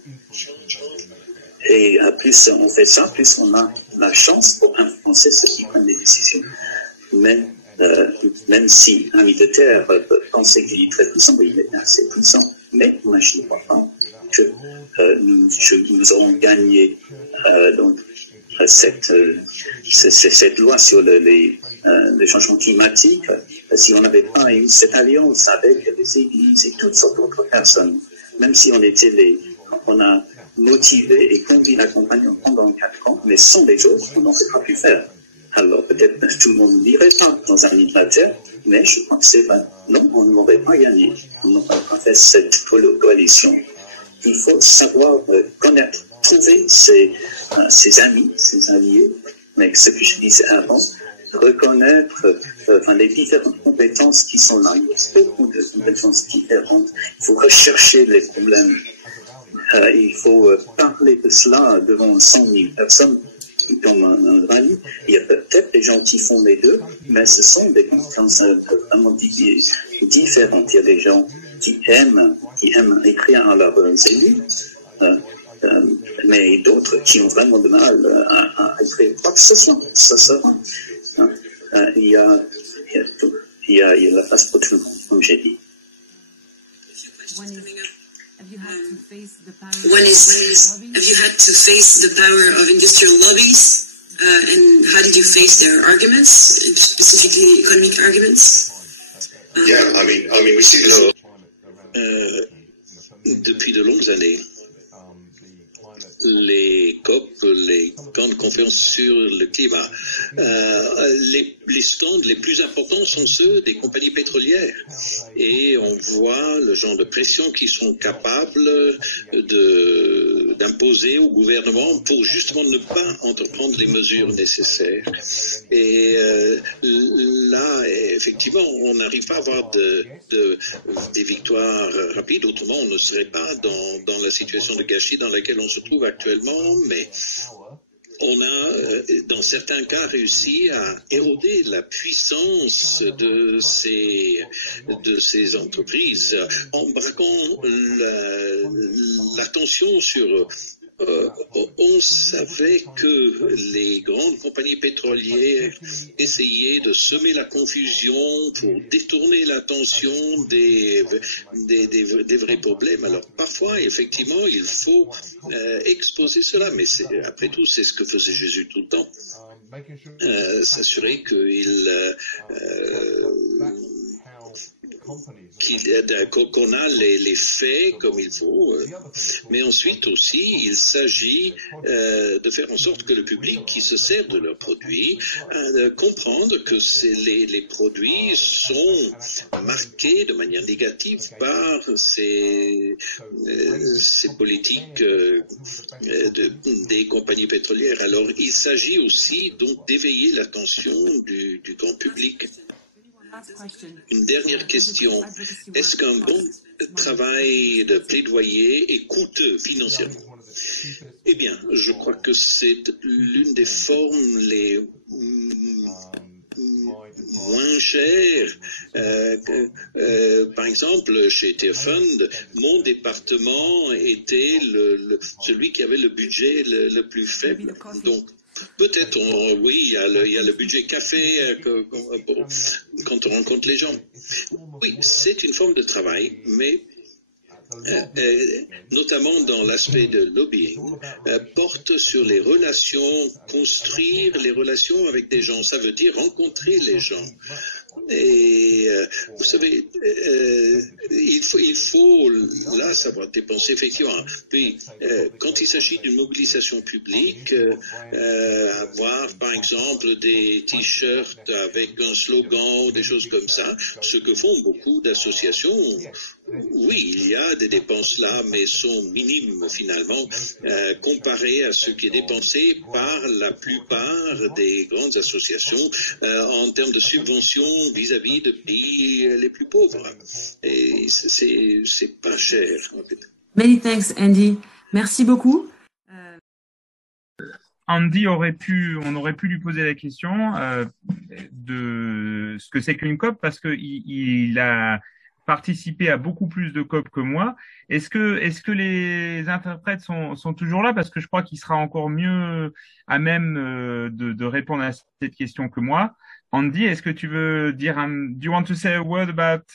Et plus on fait ça, plus on a la chance pour influencer ceux qui prennent les décisions. Même si un militaire peut penser qu'il est très puissant, il est assez puissant. Mais moi, je ne crois pas que nous aurons gagné cette loi sur le changement climatique si on n'avait pas eu cette alliance avec les églises et toutes sortes d'autres personnes. Même si on a motivé et conduit la campagne pendant 4 ans, mais sans les autres, on n'aurait pas pu faire. Alors peut-être que tout le monde n'irait pas dans un militaire, mais je crois que c'est vrai. Non, on n'aurait pas gagné. On n'aurait pas fait cette coalition. Il faut savoir connaître, trouver ses amis, ses alliés, mais ce que je disais avant, reconnaître les différentes compétences qui sont là. Il y a beaucoup de compétences différentes. Il faut rechercher les problèmes. Il faut parler de cela devant 100 000 personnes comme un rallye. Il y a peut-être des gens qui font les deux, mais ce sont des compétences vraiment différentes. Il y a des gens qui aiment écrire à leurs élus, mais d'autres qui ont vraiment de mal à écrire quoi que ce soit. Ça sera. Il y a la place pour tout le monde, comme j'ai dit. Have you had to face the power of industrial lobbies, and how did you face their arguments, specifically economic arguments? Yeah, I mean, we see this. Depuis de longues années, les COP, les grandes conférences sur le climat, les stands les plus importants sont ceux des compagnies pétrolières. Et on voit le genre de pression qu'ils sont capables d'imposer au gouvernement pour justement ne pas entreprendre les mesures nécessaires. Et là, effectivement, on n'arrive pas à avoir des victoires rapides, autrement on ne serait pas dans la situation de gâchis dans laquelle on se trouve actuellement, mais on a, dans certains cas, réussi à éroder la puissance de ces entreprises en braquant l'attention sur... on savait que les grandes compagnies pétrolières essayaient de semer la confusion pour détourner l'attention des vrais problèmes. Alors parfois, effectivement, il faut exposer cela, mais après tout, c'est ce que faisait Jésus tout le temps. S'assurer qu'il qu'on a les faits comme il faut, mais ensuite aussi il s'agit de faire en sorte que le public qui se sert de leurs produits comprendre que les produits sont marqués de manière négative par ces politiques des compagnies pétrolières. Alors il s'agit aussi donc d'éveiller l'attention du grand public. Une dernière question. Est-ce qu'un bon travail de plaidoyer est coûteux financièrement? Eh bien, je crois que c'est l'une des formes les moins chères. Par exemple, chez Tearfund, mon département était celui qui avait le budget le plus faible. Donc, peut-être, oui, il y a le budget café quand on rencontre les gens. Oui, c'est une forme de travail, mais notamment dans l'aspect de lobbying, porte sur les relations, construire les relations avec des gens. Ça veut dire rencontrer les gens. Et vous savez, il faut là savoir dépenser effectivement. Puis, quand il s'agit d'une mobilisation publique, avoir par exemple des t-shirts avec un slogan, des choses comme ça, ce que font beaucoup d'associations. Oui, il y a des dépenses là, mais sont minimes finalement, comparées à ce qui est dépensé par la plupart des grandes associations en termes de subventions vis-à-vis de pays les plus pauvres. Et c'est pas cher. Many thanks, Andy. Merci beaucoup. Andy on aurait pu lui poser la question de ce que c'est qu'une COP parce que il a participé à beaucoup plus de COP que moi. Est-ce que les interprètes sont toujours là? Parce que je crois qu'il sera encore mieux à même de répondre à cette question que moi. Andy, est-ce que tu veux dire, do you want to say a word about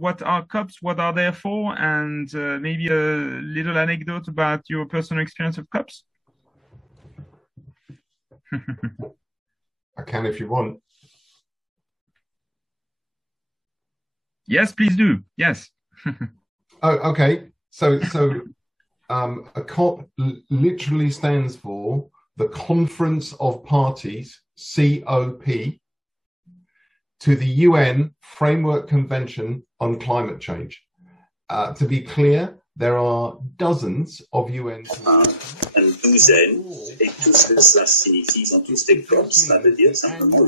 what are COPs, what are they for, and maybe a little anecdote about your personal experience of COPs? I can if you want. Yes, please do. Yes. Oh, okay. So a COP literally stands for the Conference of Parties, COP, to the UN Framework Convention on Climate Change. To be clear, there are dozens of UN. Une douzaine, et tout ce que ça signifie, sont tous des COP, ça veut dire simplement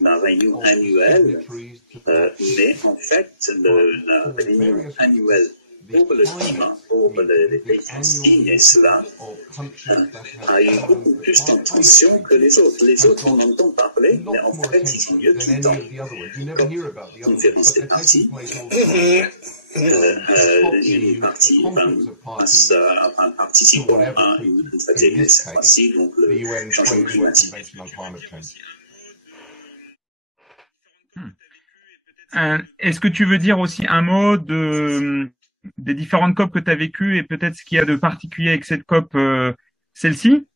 la réunion annuelle, mais en fait, la réunion annuelle pour le climat, pour les pays qui signent cela, a eu beaucoup plus d'attention que les autres. Les autres, on entend parler, mais en fait, ils sont mieux tout le temps. Comme conférence des partis, une partie participant à une stratégie cette fois-ci, donc le changement climatique. Est-ce que tu veux dire aussi un mot des différentes COP que tu as vécues et peut-être ce qu'il y a de particulier avec cette COP, celle-ci?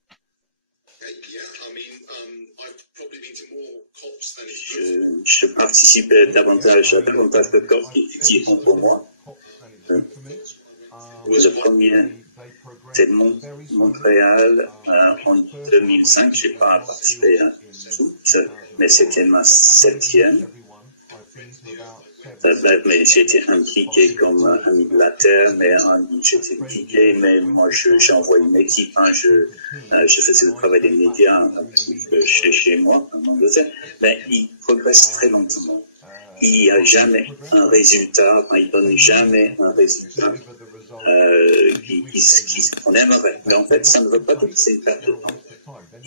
Je participais davantage à davantage de COP qui effectivement pour moi. Le premier, c'est Montréal en 2005. Je n'ai pas participé à toutes, mais c'était ma 7e. Mais j'étais impliqué comme ami de la Terre, mais j'étais impliqué, mais moi j'ai envoyé une équipe, je faisais le travail des médias chez moi, en Angleterre, mais il progresse très lentement. Il n'y a jamais un résultat, il ne donne jamais un résultat qu'on aimerait. Mais en fait, ça ne veut pas dire que c'est une perte de temps.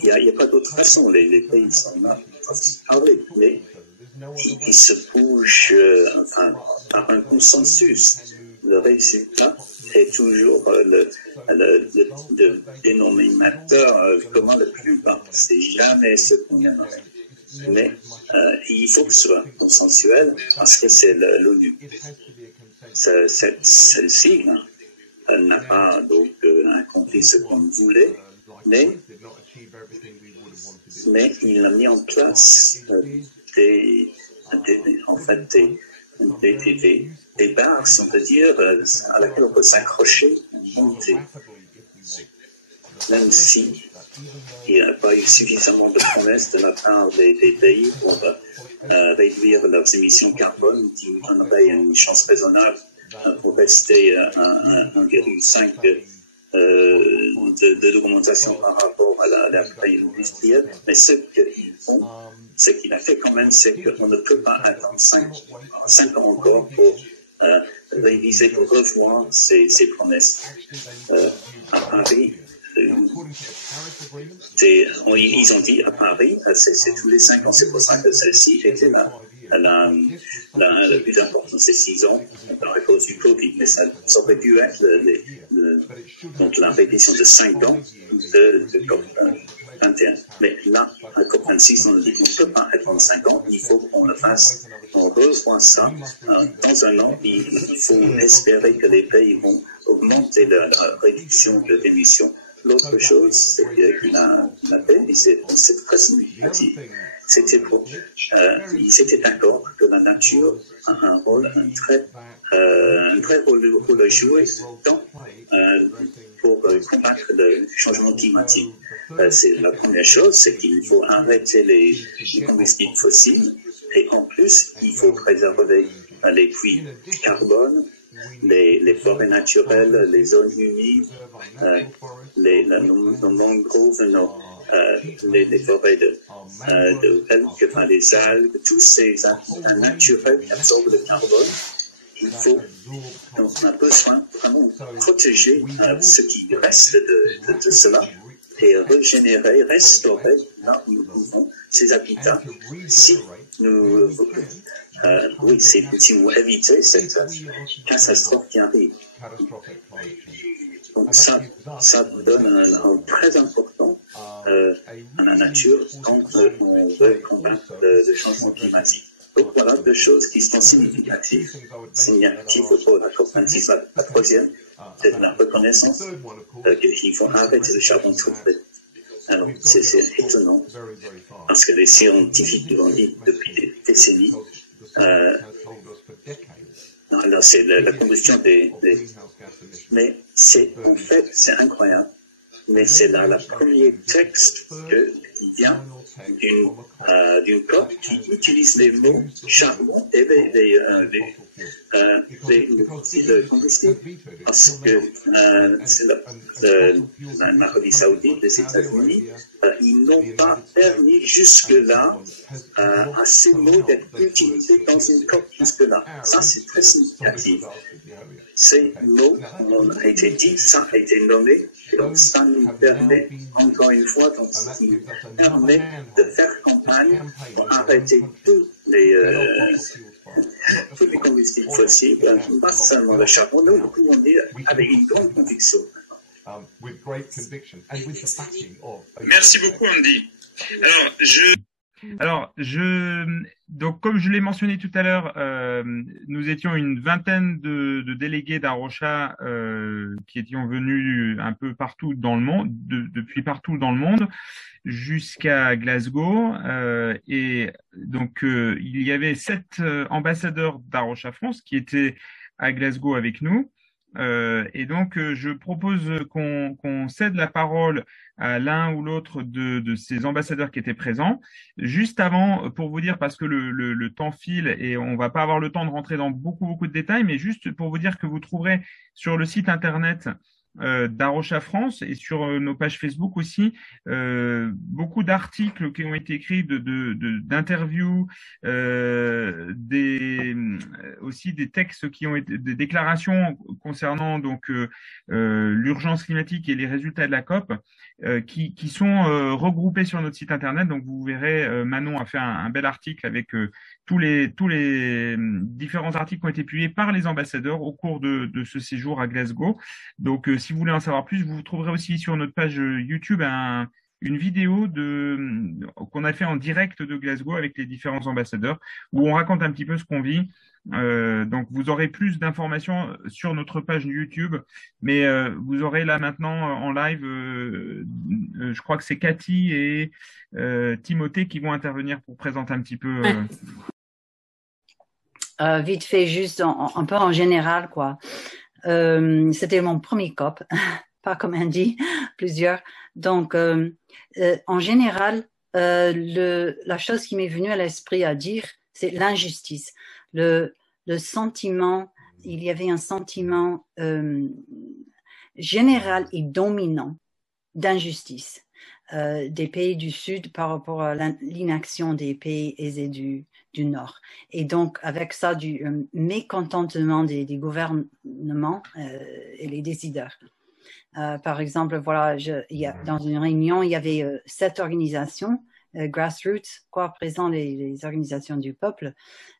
Il n'y a pas d'autre façon, les pays sont là pour parler, mais il se bouge par un consensus. Le résultat est toujours le dénominateur commun le plus bas. C'est jamais ce qu'on aimerait. Mais il faut que ce soit consensuel parce que c'est l'ONU. Celle-ci n'a pas donc accompli ce qu'on voulait, mais il a mis en place des des barres, si on peut dire, à laquelle on peut s'accrocher, monter. Même si il n'y a pas eu suffisamment de promesses de la part des pays pour réduire leurs émissions carbone, qui donneraient une chance raisonnable pour rester à 1,5 d'augmentation par rapport à la taille industrielle. Mais ce qu'ils font, ce qu'il a fait quand même, c'est qu'on ne peut pas attendre 5 ans encore pour réviser, pour revoir ces promesses. À Paris, ils ont dit à Paris, c'est tous les 5 ans, c'est pour ça que celle-ci était le plus important, c'est 6 ans, à cause du Covid, mais ça aurait dû être donc la répétition de 5 ans de COP21. Mais là, à COP26, on a dit qu'on ne peut pas attendre 5 ans, il faut qu'on le fasse, on revoit ça. Dans un an, il faut espérer que les pays vont augmenter la réduction de l'émission. L'autre chose, c'est qu'il a fait, et c'est très significatif, ils étaient d'accord que la nature a un vrai rôle à jouer pour combattre le changement climatique. C'est la première chose, c'est qu'il faut arrêter les combustibles fossiles, et en plus, il faut préserver les puits de carbone, les forêts naturelles, les zones humides, nos mangroves, les forêts les algues, tous ces habitats naturels qui absorbent le carbone. Donc on a besoin vraiment de protéger ce qui reste de cela et régénérer, restaurer là où nous pouvons ces habitats. Si nous éviter cette catastrophe qui arrive. Donc ça donne un rôle très important à la nature quand on veut combattre le changement climatique. Donc voilà deux choses qui sont significatives pour la COP26. La troisième, c'est la reconnaissance qu'il faut arrêter le charbon tout fait. Alors, c'est étonnant, parce que les scientifiques l'ont dit depuis des décennies. Alors, c'est la combustion mais en fait, c'est incroyable. Mais c'est dans le premier texte qui vient d'une COP qui utilise les mots charbon et le combustible. Parce que l'Arabie Saoudite, les États-Unis, ils n'ont pas permis jusque-là à ces mots d'être utilisés dans une COP jusque-là. Ça, c'est très significatif. Ces mots ont été dits, ça a été nommé, et donc ça nous permet, encore une fois, permet de faire campagne pour arrêter tous les combustibles fossiles, pas seulement le charbon, nous pouvons dire avec une grande conviction. Merci beaucoup, Andy. Donc, comme je l'ai mentionné tout à l'heure, nous étions une vingtaine de délégués d'Arusha qui étions venus un peu partout dans le monde, depuis partout dans le monde, jusqu'à Glasgow. Et donc, il y avait 7 ambassadeurs d'Arusha France qui étaient à Glasgow avec nous. Et donc, je propose qu'on cède la parole à l'un ou l'autre de ces ambassadeurs qui étaient présents. Juste avant, pour vous dire, parce que le temps file et on va pas avoir le temps de rentrer dans beaucoup de détails, mais juste pour vous dire que vous trouverez sur le site internet d'Arusha France et sur nos pages Facebook aussi beaucoup d'articles qui ont été écrits, d'interviews, aussi des textes qui ont été des déclarations concernant donc l'urgence climatique et les résultats de la COP qui sont regroupés sur notre site internet. Donc vous verrez, Manon a fait un bel article avec tous les différents articles qui ont été publiés par les ambassadeurs au cours de ce séjour à Glasgow. Donc si vous voulez en savoir plus, vous trouverez aussi sur notre page YouTube une vidéo qu'on a fait en direct de Glasgow avec les différents ambassadeurs où on raconte un petit peu ce qu'on vit. Donc vous aurez plus d'informations sur notre page YouTube, mais vous aurez là maintenant en live, je crois que c'est Cathy et Timothée qui vont intervenir pour présenter un petit peu. Vite fait, juste un peu en général, quoi. C'était mon premier COP, pas comme Andy, plusieurs. Donc, en général, la chose qui m'est venue à l'esprit à dire, c'est l'injustice. Le sentiment, il y avait un sentiment général et dominant d'injustice des pays du Sud par rapport à l'inaction des pays aisés du Nord. Et donc, avec ça, du mécontentement des gouvernements et les décideurs. Par exemple, voilà, dans une réunion, il y avait 7 organisations, grassroots, quoi, présent les organisations du peuple.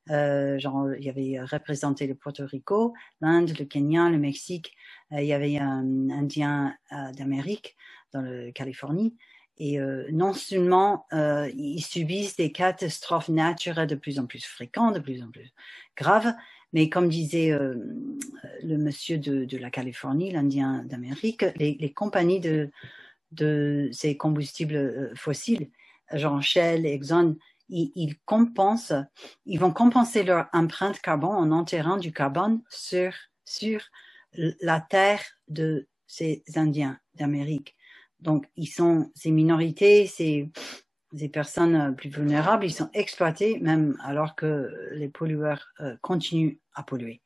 Genre, il y avait représenté le Porto Rico, l'Inde, le Kenya, le Mexique. Il y avait un Indien d'Amérique, dans la Californie. Et non seulement ils subissent des catastrophes naturelles de plus en plus fréquentes, de plus en plus graves, mais comme disait le monsieur de la Californie, l'Indien d'Amérique, les compagnies de ces combustibles fossiles, genre Shell, Exxon, ils vont compenser leur empreinte carbone en enterrant du carbone sur la terre de ces Indiens d'Amérique. Donc, ces minorités, ces personnes plus vulnérables, ils sont exploités même alors que les pollueurs continuent à polluer.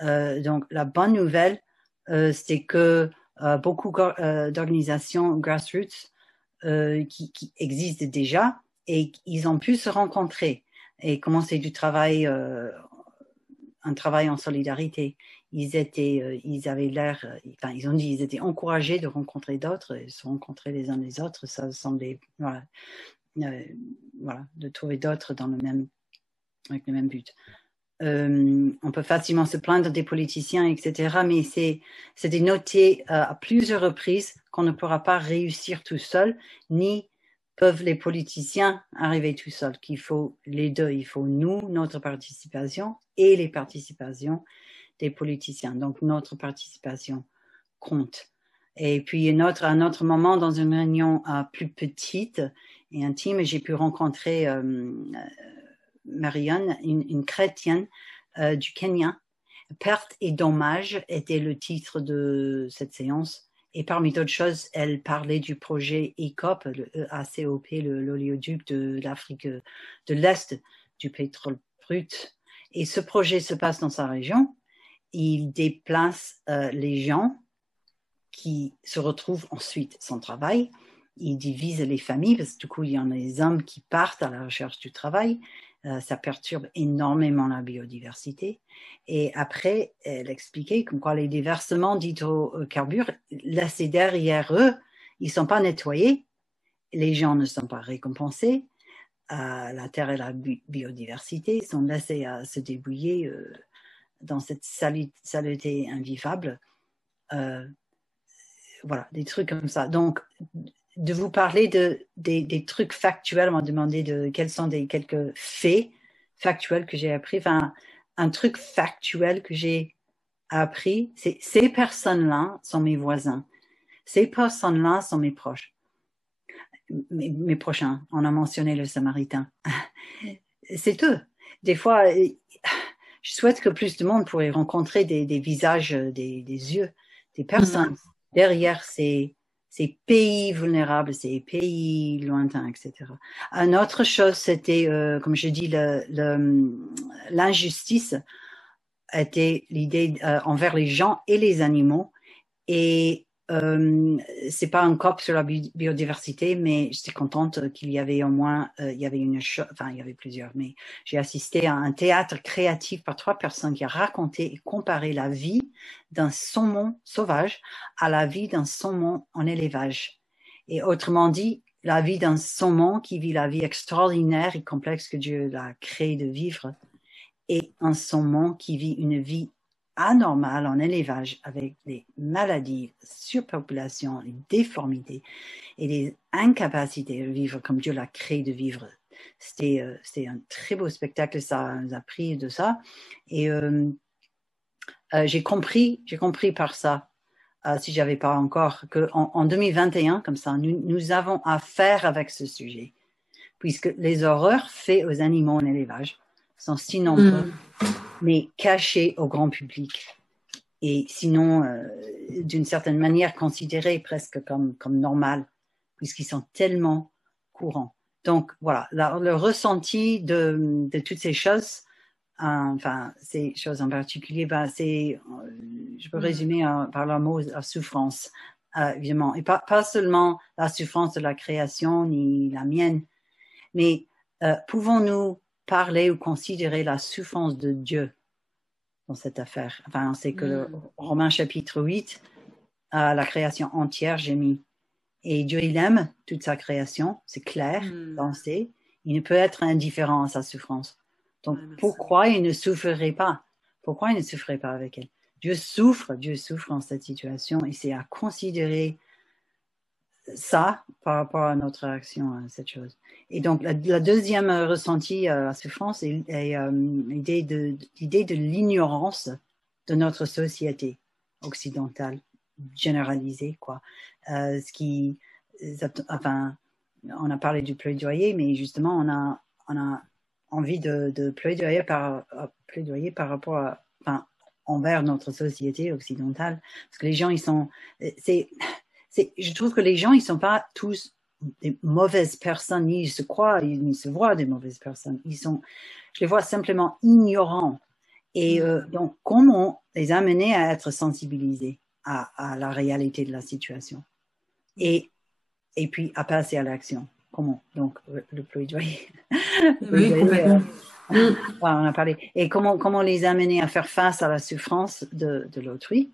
Donc, la bonne nouvelle, c'est que beaucoup d'organisations grassroots qui existent déjà et ils ont pu se rencontrer et commencer du travail, un travail en solidarité. Ils avaient l'air, enfin, ils ont dit, ils étaient encouragés de rencontrer d'autres et se rencontrer les uns les autres. Ça semblait, voilà, de trouver d'autres avec le même but. On peut facilement se plaindre des politiciens, etc. Mais c'est noté à plusieurs reprises qu'on ne pourra pas réussir tout seul, ni peuvent les politiciens arriver tout seuls. Qu'il faut les deux. Il faut notre participation et les participations des politiciens. Donc, notre participation compte. Et puis, à un autre moment, dans une réunion plus petite et intime, j'ai pu rencontrer Marianne, une chrétienne du Kenya. Perte et dommages était le titre de cette séance. Et parmi d'autres choses, elle parlait du projet ECOP, le EACOP, l'oléoduc de l'Afrique de l'Est, du pétrole brut. Et ce projet se passe dans sa région. Il déplace les gens qui se retrouvent ensuite sans travail. Il divise les familles parce que du coup, il y en a des hommes qui partent à la recherche du travail. Ça perturbe énormément la biodiversité. Et après, elle expliquait comme quoi les déversements d'hydrocarbures laissés derrière eux, ils ne sont pas nettoyés, les gens ne sont pas récompensés, la terre et la biodiversité sont laissés à se débrouiller dans cette saleté invivable. Voilà, des trucs comme ça. Donc, de vous parler des trucs factuels, on m'a demandé quels sont quelques faits factuels que j'ai appris. Enfin, un truc factuel que j'ai appris, c'est ces personnes-là sont mes voisins. Ces personnes-là sont mes proches. Mes prochains. On a mentionné le Samaritain. C'est eux. Des fois, je souhaite que plus de monde pourrait rencontrer des visages, des yeux, des personnes derrière ces pays vulnérables, ces pays lointains, etc. Une autre chose, c'était, comme je dis, l'injustice était l'idée envers les gens et les animaux. Et c'est pas un COP sur la biodiversité, mais j'étais contente qu'il y avait au moins, il y avait plusieurs, mais j'ai assisté à un théâtre créatif par 3 personnes qui a raconté et comparé la vie d'un saumon sauvage à la vie d'un saumon en élevage. Et autrement dit, la vie d'un saumon qui vit la vie extraordinaire et complexe que Dieu l'a créé de vivre, et un saumon qui vit une vie anormale en élevage avec des maladies, surpopulation, les déformités et des incapacités de vivre comme Dieu l'a créé de vivre. C'était un très beau spectacle, ça nous a pris de ça. Et j'ai compris par ça, si j'avais pas encore, qu'en 2021, comme ça, nous avons affaire avec ce sujet, puisque les horreurs faites aux animaux en élevage sont si nombreux, mais cachés au grand public. Et sinon, d'une certaine manière, considérés presque comme normal, puisqu'ils sont tellement courants. Donc, voilà, le ressenti de toutes ces choses, enfin, ces choses en particulier, je peux résumer par le mot la souffrance, évidemment. Et pas seulement la souffrance de la création, ni la mienne, mais pouvons-nous parler ou considérer la souffrance de Dieu dans cette affaire? Enfin, on sait que le Romains chapitre 8, la création entière gémit. Et Dieu, il aime toute sa création, c'est clair, il ne peut être indifférent à sa souffrance. Donc, pourquoi il ne souffrirait pas? Pourquoi il ne souffrirait pas avec elle? Dieu souffre en cette situation, et c'est à considérer ça par rapport à notre réaction à cette chose. Et donc, la deuxième ressenti à la souffrance est l'idée de l'ignorance de notre société occidentale généralisée, quoi. Enfin, on a parlé du plaidoyer, mais justement, on a envie de plaidoyer par rapport à, enfin, envers notre société occidentale, parce que les gens, je trouve que les gens, ils sont pas tous des mauvaises personnes, ni ils se croient, ni se voient des mauvaises personnes. Je les vois simplement ignorants. Et donc, comment les amener à être sensibilisés à la réalité de la situation? Et puis, à passer à l'action. Comment? Donc, le plaidoyer. Oui, complètement. Voilà, on a parlé. Et comment les amener à faire face à la souffrance de l'autrui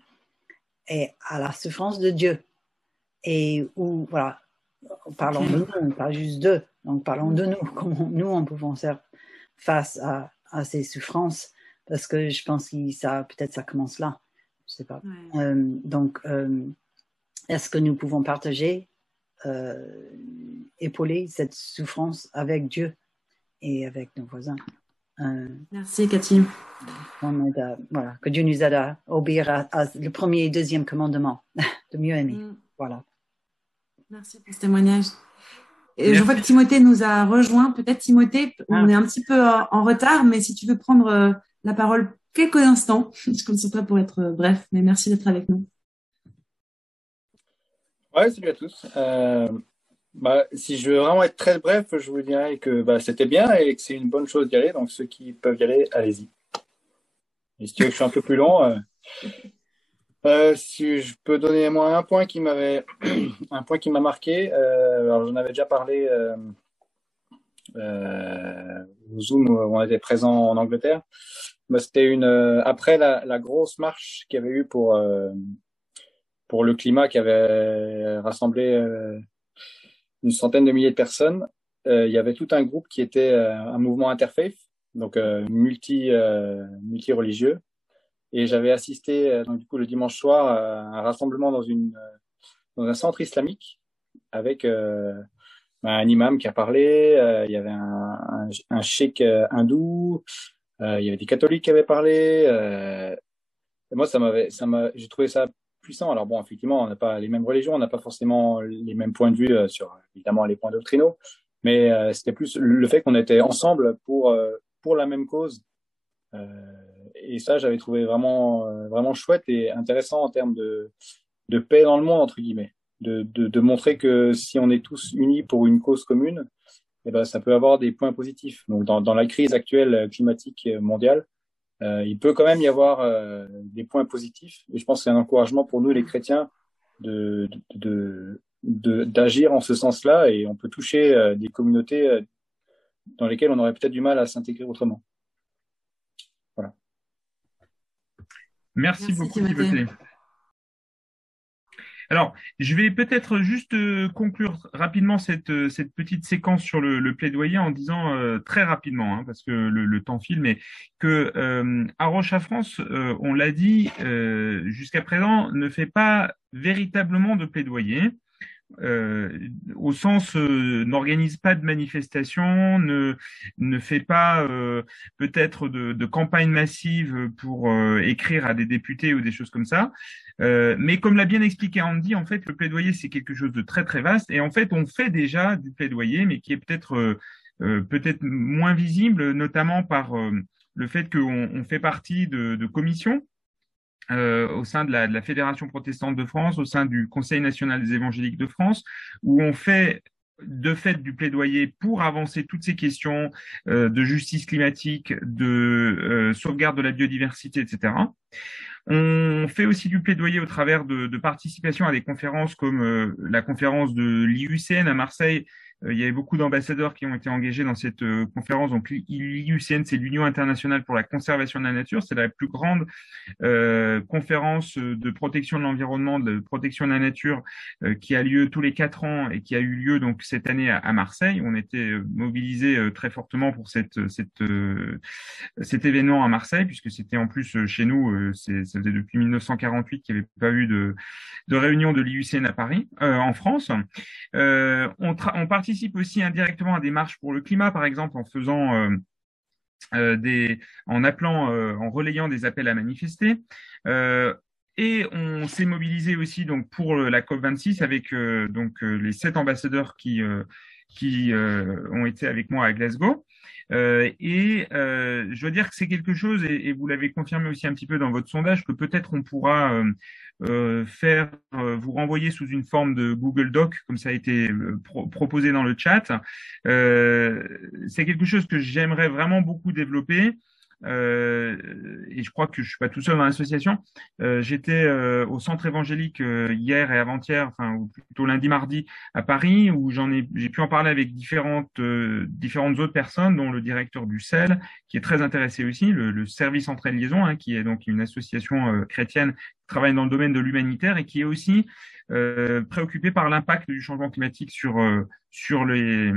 et à la souffrance de Dieu. Et voilà, parlons de nous, pas juste d'eux. Donc, parlons de nous, comment nous, on pouvons faire face à ces souffrances, parce que je pense que peut-être ça commence là. Je sais pas. Ouais. Donc, est-ce que nous pouvons partager, épauler cette souffrance avec Dieu et avec nos voisins? Merci, Cathy. Voilà, que Dieu nous aide à obéir à le premier et deuxième commandement, de mieux aimer. Voilà. Merci pour ce témoignage. Et je vois que Timothée nous a rejoint. Peut-être, Timothée, on est un petit peu en retard, mais si tu veux prendre la parole quelques instants, je compte sur toi pour être bref, mais merci d'être avec nous. Ouais, salut à tous. Si je veux vraiment être très bref, je vous dirais que c'était bien et que c'est une bonne chose d'y aller. Donc, ceux qui peuvent y aller, allez-y. Et si tu veux que je sois un peu plus long, si je peux donner moi un point qui m'a marqué. Alors, j'en avais déjà parlé au Zoom où on était présent en Angleterre. C'était après la grosse marche qu'il y avait eu pour le climat qui avait rassemblé une centaine de milliers de personnes. Il y avait tout un groupe qui était un mouvement interfaith, donc multi-religieux. Et j'avais assisté donc du coup le dimanche soir à un rassemblement dans un centre islamique avec un imam qui a parlé. Il y avait un cheikh hindou. Il y avait des catholiques qui avaient parlé. Et moi, j'ai trouvé ça puissant. Alors bon, effectivement, on n'a pas les mêmes religions, on n'a pas forcément les mêmes points de vue sur évidemment les points doctrinaux, mais c'était plus le fait qu'on était ensemble pour la même cause. Et ça, j'avais trouvé vraiment chouette et intéressant en termes de paix dans le monde, entre guillemets, de montrer que si on est tous unis pour une cause commune, ça peut avoir des points positifs. Donc dans la crise actuelle climatique mondiale, il peut quand même y avoir des points positifs, et je pense que c'est un encouragement pour nous les chrétiens d'agir en ce sens-là, et on peut toucher des communautés dans lesquelles on aurait peut-être du mal à s'intégrer autrement. Voilà. Merci beaucoup, Timothée. Alors, je vais peut-être juste conclure rapidement cette petite séquence sur le plaidoyer en disant très rapidement, parce que le temps file, mais que à Roche-à-France, on l'a dit, jusqu'à présent, ne fait pas véritablement de plaidoyer. Au sens n'organise pas de manifestation, ne fait pas peut-être de campagne massive pour écrire à des députés ou des choses comme ça. Mais comme l'a bien expliqué Andy, en fait, le plaidoyer, c'est quelque chose de très, très vaste. Et en fait, on fait déjà du plaidoyer, mais qui est peut-être peut-être moins visibles, notamment par le fait qu'on fait partie de commissions au sein de la Fédération protestante de France, au sein du Conseil national des évangéliques de France, où on fait de fait du plaidoyer pour avancer toutes ces questions de justice climatique, de sauvegarde de la biodiversité, etc. On fait aussi du plaidoyer au travers de participation à des conférences comme la conférence de l'IUCN à Marseille. Il y avait beaucoup d'ambassadeurs qui ont été engagés dans cette conférence. Donc l'IUCN, c'est l'Union internationale pour la conservation de la nature. C'est la plus grande conférence de protection de l'environnement, de protection de la nature qui a lieu tous les 4 ans et qui a eu lieu donc cette année à Marseille. On était mobilisés très fortement pour cet événement à Marseille, puisque c'était en plus chez nous, ça faisait depuis 1948 qu'il n'y avait pas eu de réunion de l'IUCN à Paris, en France. On participe aussi indirectement à des marches pour le climat, par exemple en faisant en appelant, en relayant des appels à manifester. Et on s'est mobilisé aussi donc pour la COP26 avec les 7 ambassadeurs qui ont été avec moi à Glasgow. Je dois dire que c'est quelque chose, et vous l'avez confirmé aussi un petit peu dans votre sondage, que peut-être on pourra vous renvoyer sous une forme de Google Doc, comme ça a été proposé dans le chat. C'est quelque chose que j'aimerais vraiment beaucoup développer. Et je crois que je suis pas tout seul dans l'association. J'étais au centre évangélique hier et avant-hier, enfin ou plutôt lundi, mardi à Paris, où j'ai pu en parler avec différentes autres personnes, dont le directeur du CEL, qui est très intéressé aussi, le Service Entraide Liaison, hein, qui est donc une association chrétienne qui travaille dans le domaine de l'humanitaire et qui est aussi préoccupé par l'impact du changement climatique sur les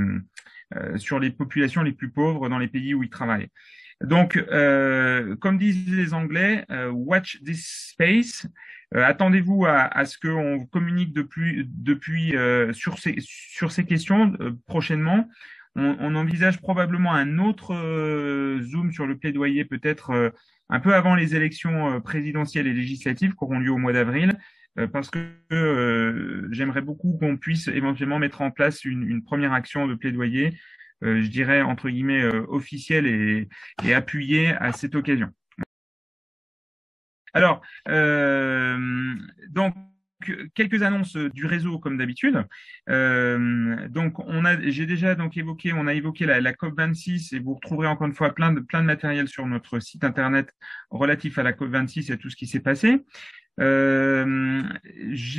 populations les plus pauvres dans les pays où il travaille. Donc, comme disent les Anglais, watch this space. Attendez-vous à ce qu'on communique depuis sur ces questions prochainement. On envisage probablement un autre zoom sur le plaidoyer, peut-être un peu avant les élections présidentielles et législatives qui auront lieu au mois d'avril, parce que j'aimerais beaucoup qu'on puisse éventuellement mettre en place une première action de plaidoyer, je dirais, entre guillemets, officielle et appuyée à cette occasion. Alors, donc, quelques annonces du réseau comme d'habitude. Donc, j'ai déjà donc évoqué la COP26 et vous retrouverez encore une fois plein de matériel sur notre site internet relatif à la COP26 et tout ce qui s'est passé.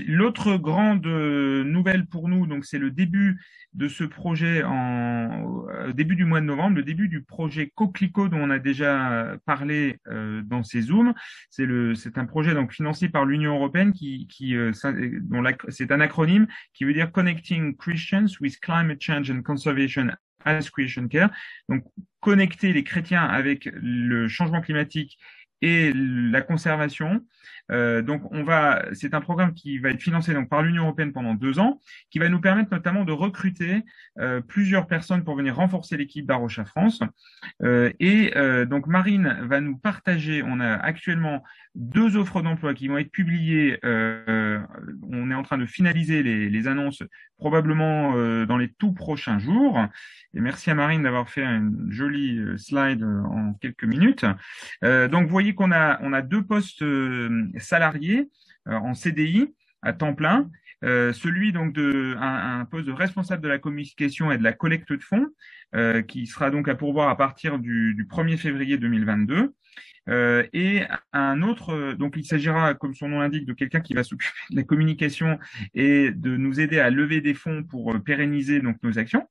L'autre grande nouvelle pour nous, donc c'est le début de ce projet début du mois de novembre, le début du projet Coquelicot dont on a déjà parlé dans ces Zooms. C'est un projet donc financé par l'Union européenne c'est un acronyme qui veut dire Connecting Christians with Climate Change and Conservation as Christian Care. Donc connecter les chrétiens avec le changement climatique et la conservation. Donc c'est un programme qui va être financé donc par l'Union européenne pendant 2 ans, qui va nous permettre notamment de recruter plusieurs personnes pour venir renforcer l'équipe d'Arocha France. Donc Marine va nous partager. On a actuellement 2 offres d'emploi qui vont être publiées. On est en train de finaliser les annonces probablement dans les tout prochains jours. Et merci à Marine d'avoir fait une jolie slide en quelques minutes. Donc vous voyez qu'on a 2 postes salariés en CDI à temps plein. Celui donc un poste de responsable de la communication et de la collecte de fonds qui sera donc à pourvoir à partir du 1er février 2022. Et un autre, donc il s'agira, comme son nom l'indique, de quelqu'un qui va s'occuper de la communication et de nous aider à lever des fonds pour pérenniser donc nos actions.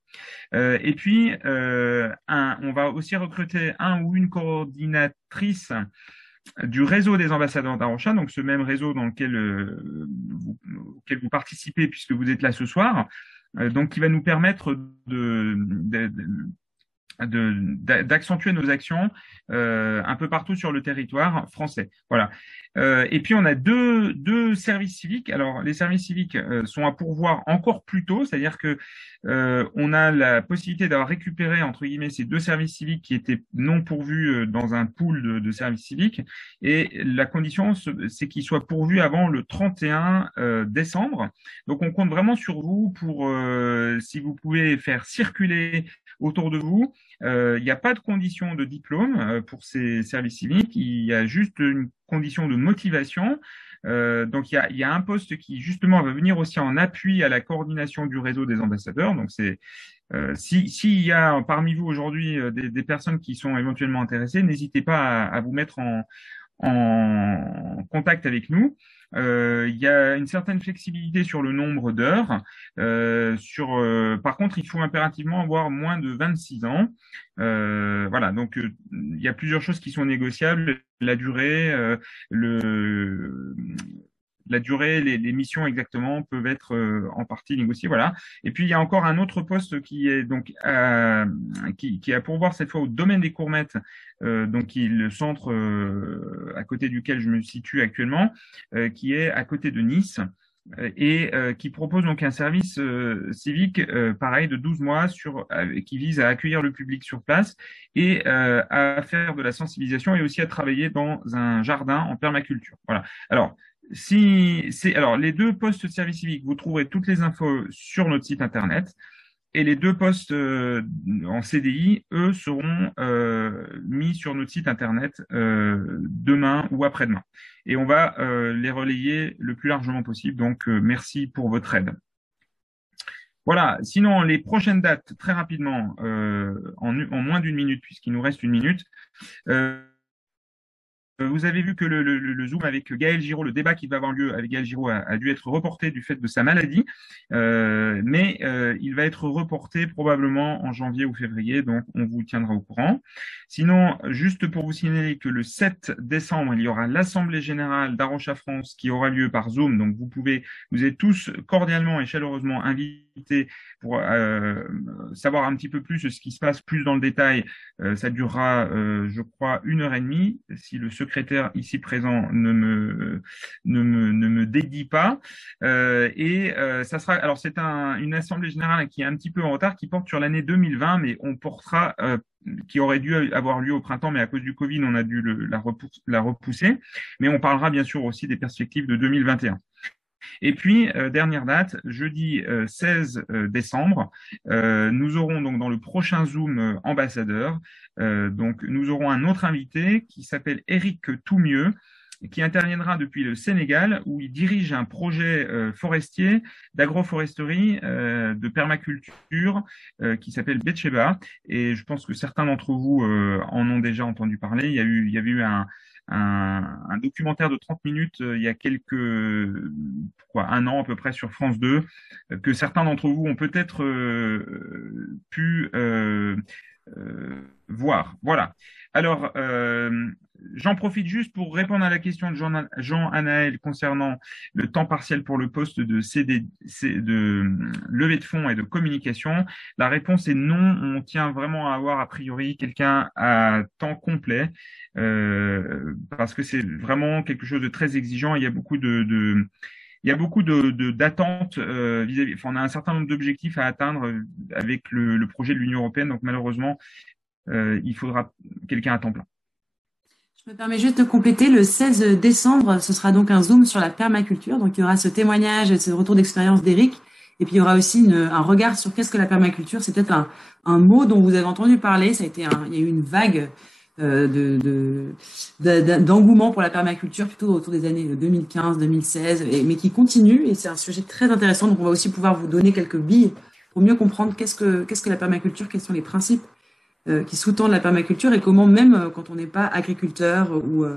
Et puis on va aussi recruter un ou une coordinatrice du réseau des ambassadeurs d'Arocha, donc ce même réseau dans lequel vous participez puisque vous êtes là ce soir, donc qui va nous permettre d'accentuer nos actions un peu partout sur le territoire français. Voilà. Et puis on a deux services civiques. Alors les services civiques sont à pourvoir encore plus tôt, c'est-à-dire que on a la possibilité d'avoir récupéré entre guillemets ces deux services civiques qui étaient non pourvus dans un pool de services civiques. Et la condition, c'est qu'ils soient pourvus avant le 31 décembre. Donc on compte vraiment sur vous pour si vous pouvez faire circuler autour de vous. Il n'y a pas de condition de diplôme pour ces services civiques, il y a juste une condition de motivation. Donc il y a un poste qui justement va venir aussi en appui à la coordination du réseau des ambassadeurs. Donc c'est s'il y a parmi vous aujourd'hui des personnes qui sont éventuellement intéressées, n'hésitez pas à vous mettre en contact avec nous. Il y a une certaine flexibilité sur le nombre d'heures. Par contre, il faut impérativement avoir moins de 26 ans. Voilà, donc il y a plusieurs choses qui sont négociables. La durée, les missions exactement peuvent être en partie négociées, voilà. Et puis il y a encore un autre poste qui est donc qui a pour voir cette fois au domaine des Courmettes, donc qui est le centre à côté duquel je me situe actuellement, qui est à côté de Nice. Et qui propose donc un service civique pareil de 12 mois qui vise à accueillir le public sur place et à faire de la sensibilisation et aussi à travailler dans un jardin en permaculture. Voilà. Alors les deux postes de service civique, vous trouverez toutes les infos sur notre site internet. Et les deux postes en CDI, eux, seront mis sur notre site internet demain ou après-demain. Et on va les relayer le plus largement possible. Donc, merci pour votre aide. Voilà. Sinon, les prochaines dates, très rapidement, en moins d'une minute, puisqu'il nous reste une minute. Vous avez vu que le Zoom avec Gaël Giraud, le débat qui va avoir lieu avec Gaël Giraud a dû être reporté du fait de sa maladie, mais il va être reporté probablement en janvier ou février, donc on vous tiendra au courant. Sinon, juste pour vous signaler que le 7 décembre, il y aura l'Assemblée Générale d'Arrocha France qui aura lieu par Zoom, donc vous êtes tous cordialement et chaleureusement invités pour savoir un petit peu plus ce qui se passe plus dans le détail. Ça durera, je crois, 1h30, si le secrétaire ici présent ne me dédie pas. Ça sera, alors c'est une assemblée générale qui est un petit peu en retard, qui porte sur l'année 2020, mais on portera, qui aurait dû avoir lieu au printemps, mais à cause du Covid, on a dû la repousser. Mais on parlera bien sûr aussi des perspectives de 2021. Et puis, dernière date, jeudi 16 décembre, nous aurons donc dans le prochain Zoom ambassadeur, donc nous aurons un autre invité qui s'appelle Eric Toumieux, qui interviendra depuis le Sénégal, où il dirige un projet forestier, d'agroforesterie, de permaculture, qui s'appelle Betcheba. Et je pense que certains d'entre vous en ont déjà entendu parler. Il y avait eu un documentaire de 30 minutes il y a un an à peu près sur France 2, que certains d'entre vous ont peut-être pu voir. Voilà. Alors, j'en profite juste pour répondre à la question de Jean Anaël concernant le temps partiel pour le poste de levée de fonds et de communication. La réponse est non. On tient vraiment à avoir a priori quelqu'un à temps complet parce que c'est vraiment quelque chose de très exigeant. Il y a beaucoup d'attentes vis-à-vis. Enfin, on a un certain nombre d'objectifs à atteindre avec le projet de l'Union européenne. Donc malheureusement, il faudra quelqu'un à temps plein. Je me permets juste de compléter. Le 16 décembre, ce sera donc un Zoom sur la permaculture. Donc il y aura ce témoignage et ce retour d'expérience d'Éric. Et puis il y aura aussi un regard sur qu'est-ce que la permaculture. C'est peut-être un mot dont vous avez entendu parler. Il y a eu une vague d'engouement pour la permaculture plutôt autour des années 2015-2016, mais qui continue, et c'est un sujet très intéressant. Donc on va aussi pouvoir vous donner quelques billes pour mieux comprendre qu'est-ce que la permaculture, quels sont les principes qui sous-tendent la permaculture, et comment même quand on n'est pas agriculteur ou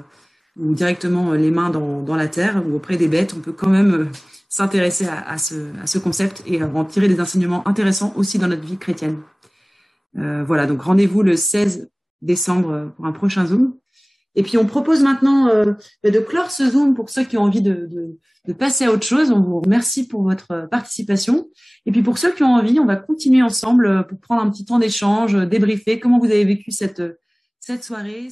directement les mains dans la terre ou auprès des bêtes, on peut quand même s'intéresser à ce concept et en tirer des enseignements intéressants aussi dans notre vie chrétienne. Voilà, donc rendez-vous le 16 décembre pour un prochain Zoom. Et puis, on propose maintenant de clore ce Zoom pour ceux qui ont envie de passer à autre chose. On vous remercie pour votre participation. Et puis, pour ceux qui ont envie, on va continuer ensemble pour prendre un petit temps d'échange, débriefer comment vous avez vécu cette soirée.